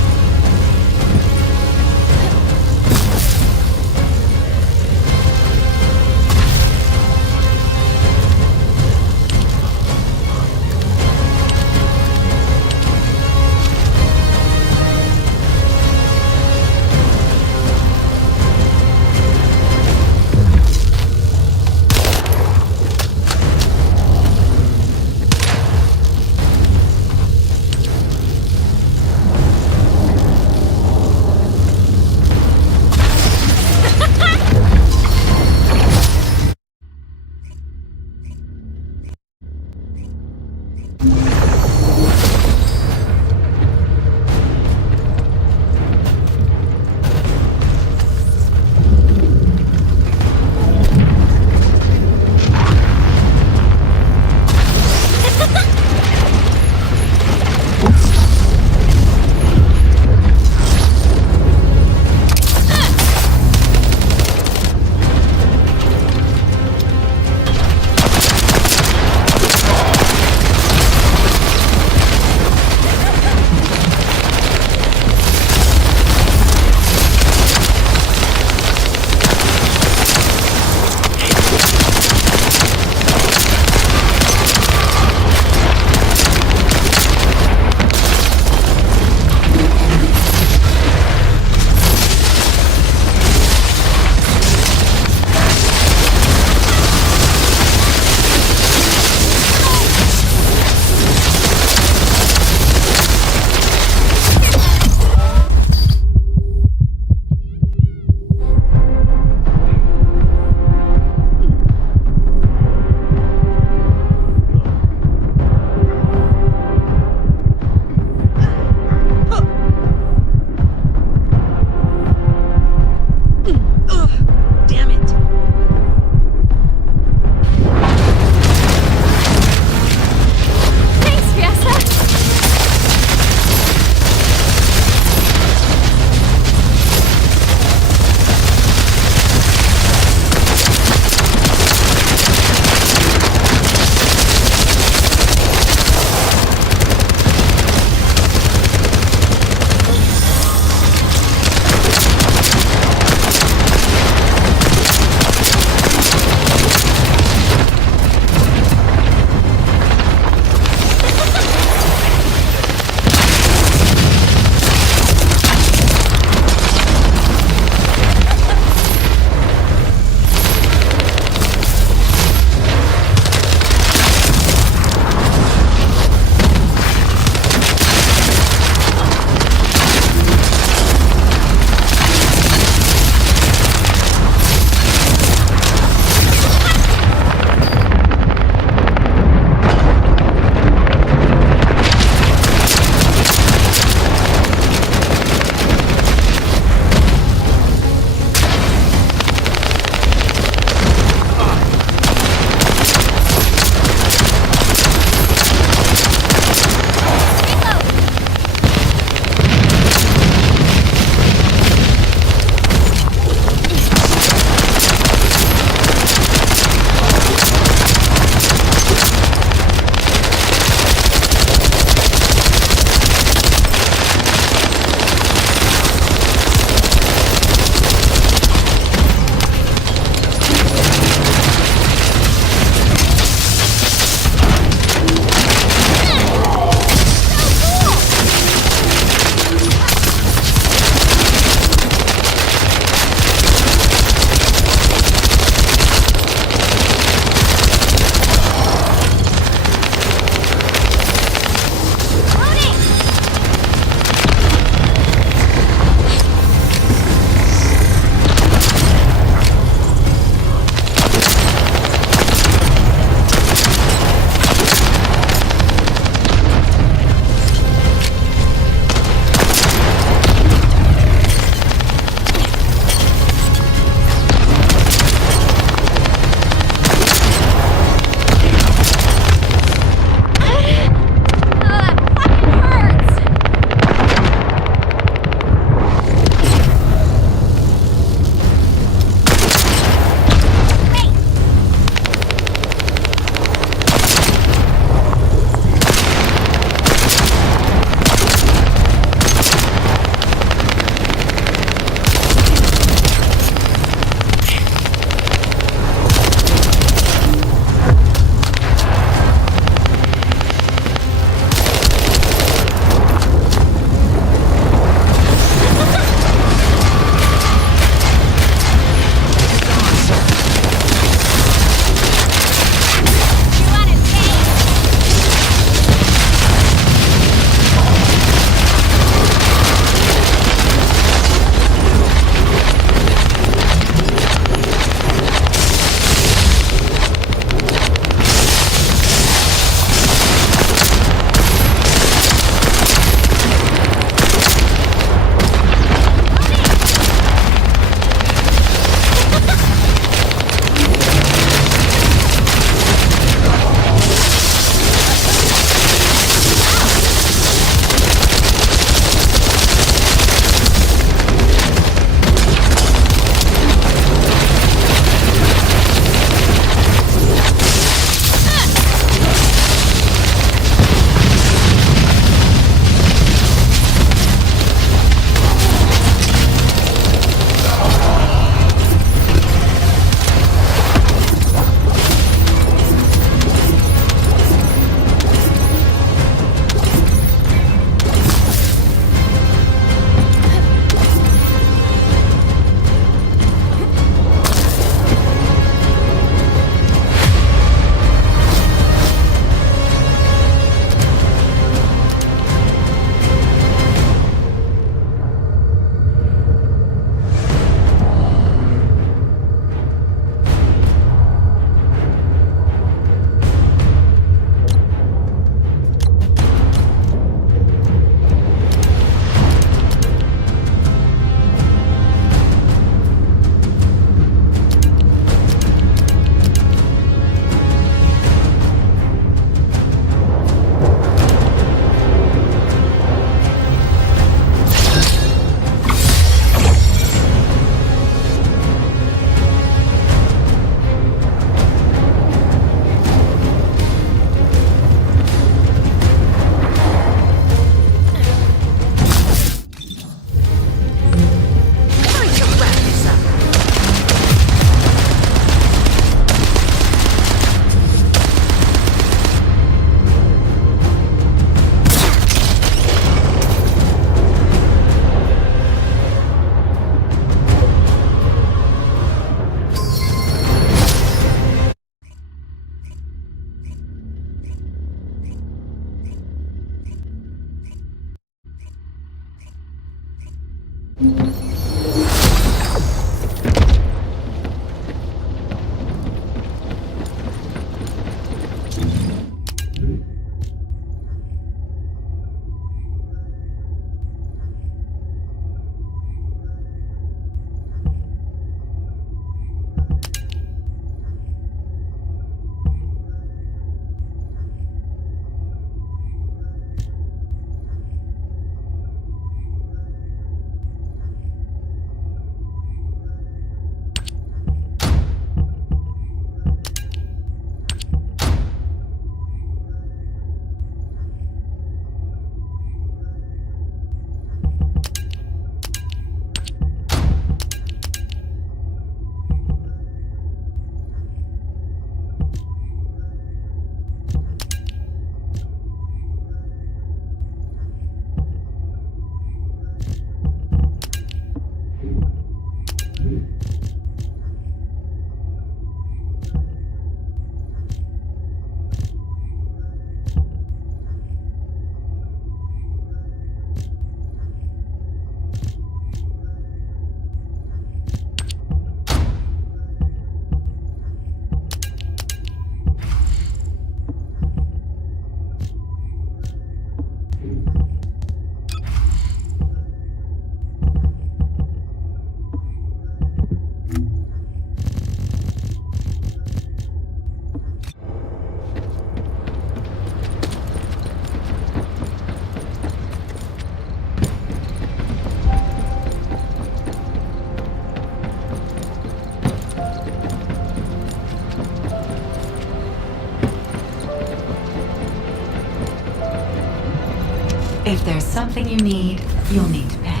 If there's something you need, you'll need to pay.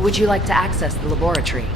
Would you like to access the laboratory?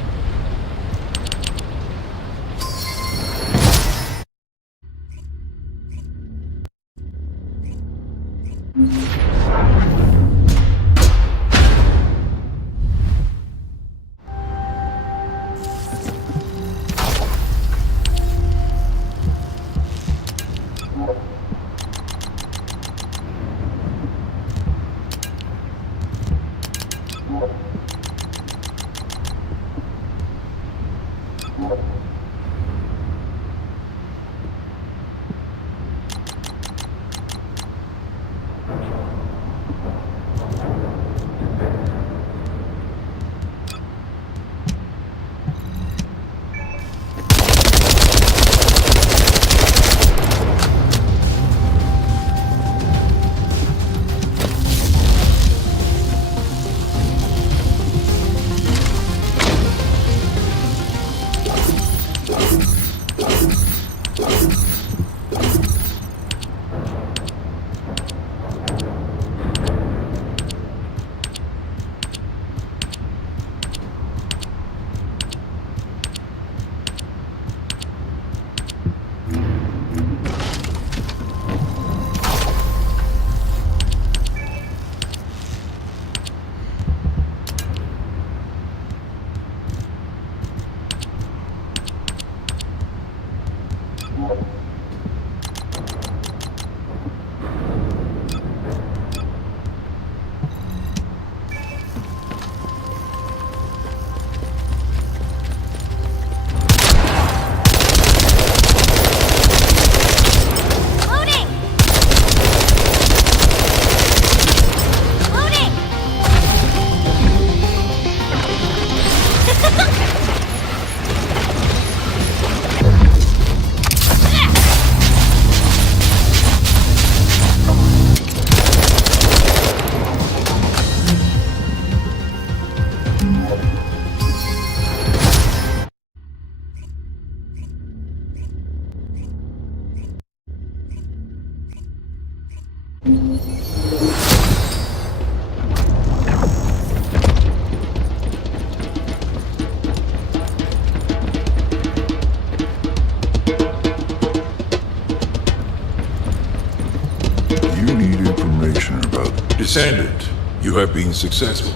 Descendant, you have been successful.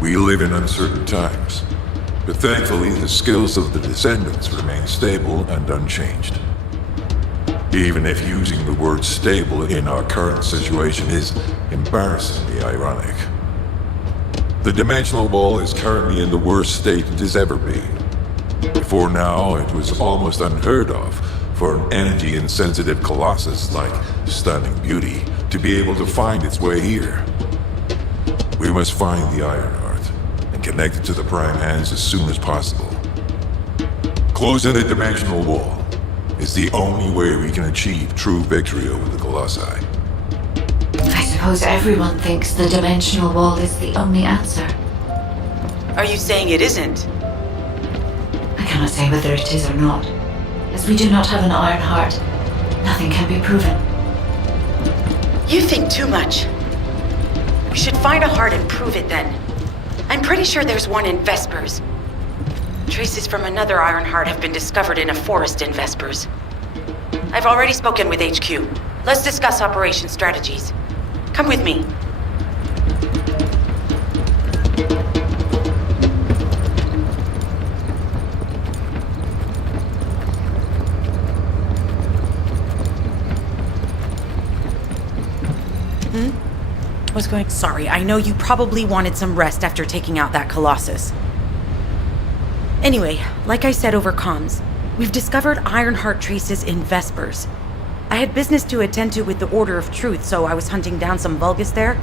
We live in uncertain times, but thankfully the skills of the Descendants remain stable and unchanged. Even if using the word stable in our current situation is embarrassingly ironic. The dimensional wall is currently in the worst state it has ever been. Before now, it was almost unheard of for an energy-insensitive colossus like Stunning Beauty to be able to find its way here. We must find the Ironheart and connect it to the Prime Hands as soon as possible. Closing the dimensional wall is the only way we can achieve true victory over the Colossi. I suppose everyone thinks the dimensional wall is the only answer. Are you saying it isn't? I cannot say whether it is or not. As we do not have an Ironheart, nothing can be proven. You think too much. We should find a heart and prove it then. I'm pretty sure there's one in Vespers. Traces from another Ironheart have been discovered in a forest in Vespers. I've already spoken with HQ. Let's discuss operation strategies. Come with me. What's going on? Sorry, I know you probably wanted some rest after taking out that Colossus. Anyway, like I said over comms, we've discovered Ironheart traces in Vespers. I had business to attend to with the Order of Truth, so I was hunting down some Vulgus there.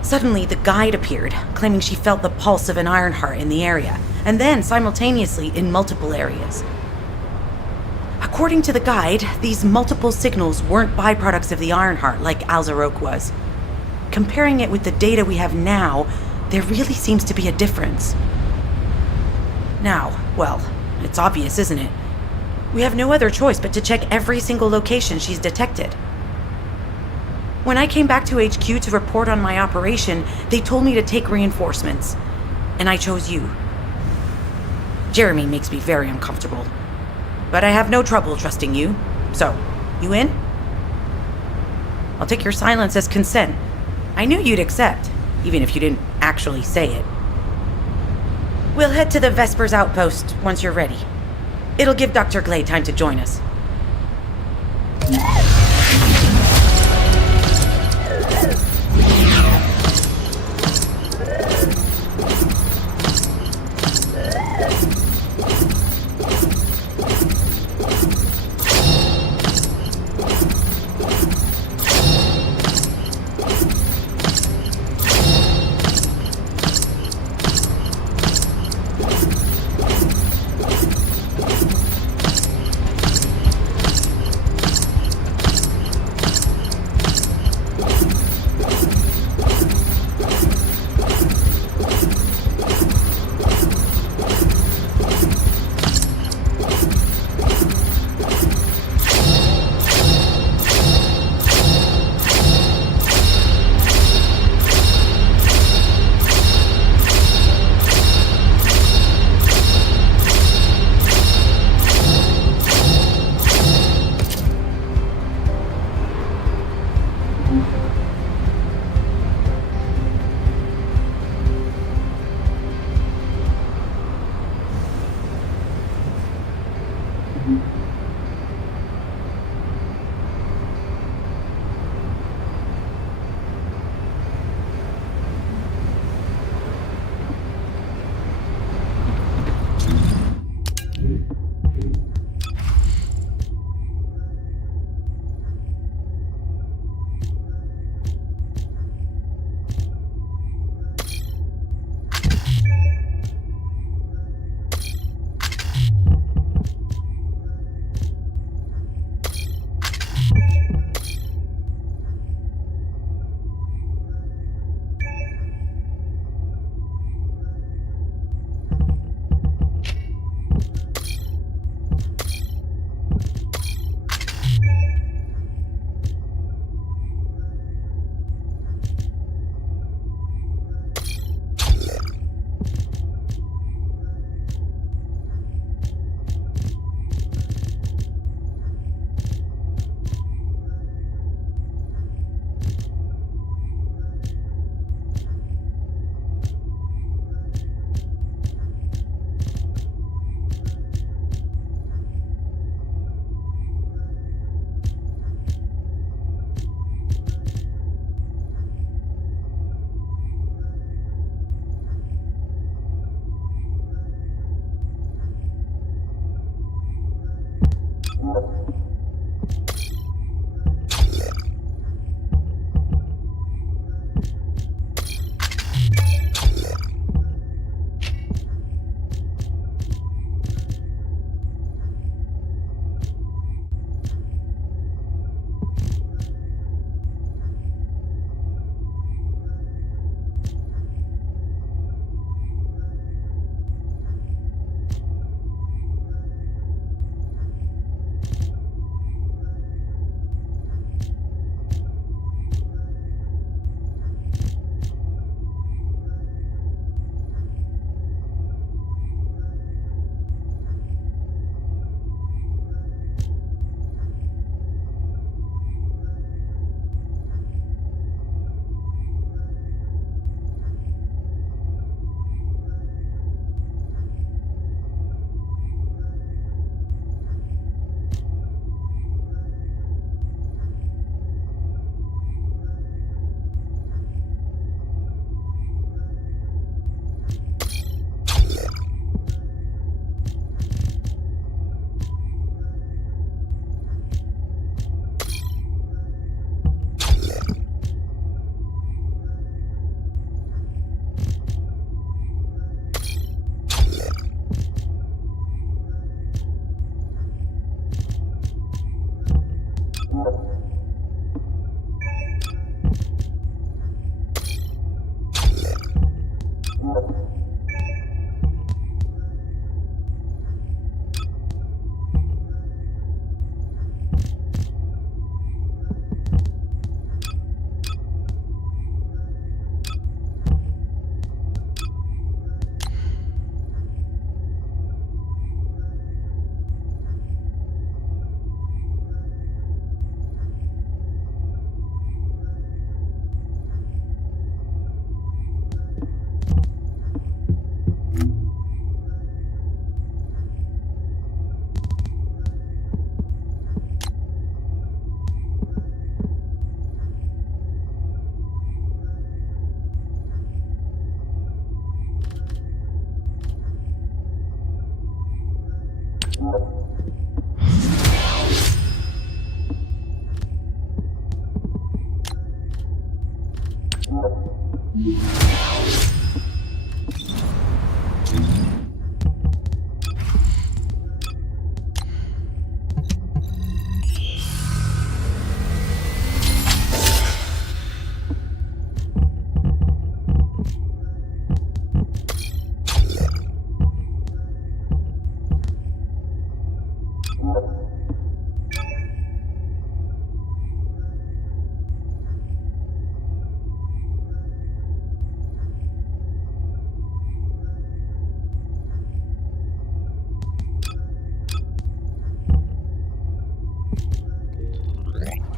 Suddenly, the guide appeared, claiming she felt the pulse of an Ironheart in the area, and then simultaneously in multiple areas. According to the guide, these multiple signals weren't byproducts of the Ironheart like Alzarok was. Comparing it with the data we have now, there really seems to be a difference. Now, well, it's obvious, isn't it? We have no other choice but to check every single location she's detected. When I came back to HQ to report on my operation, they told me to take reinforcements, and I chose you. Jeremy makes me very uncomfortable, but I have no trouble trusting you. So, you in? I'll take your silence as consent. I knew you'd accept, even if you didn't actually say it. We'll head to the Vespers outpost once you're ready. It'll give Dr. Glade time to join us.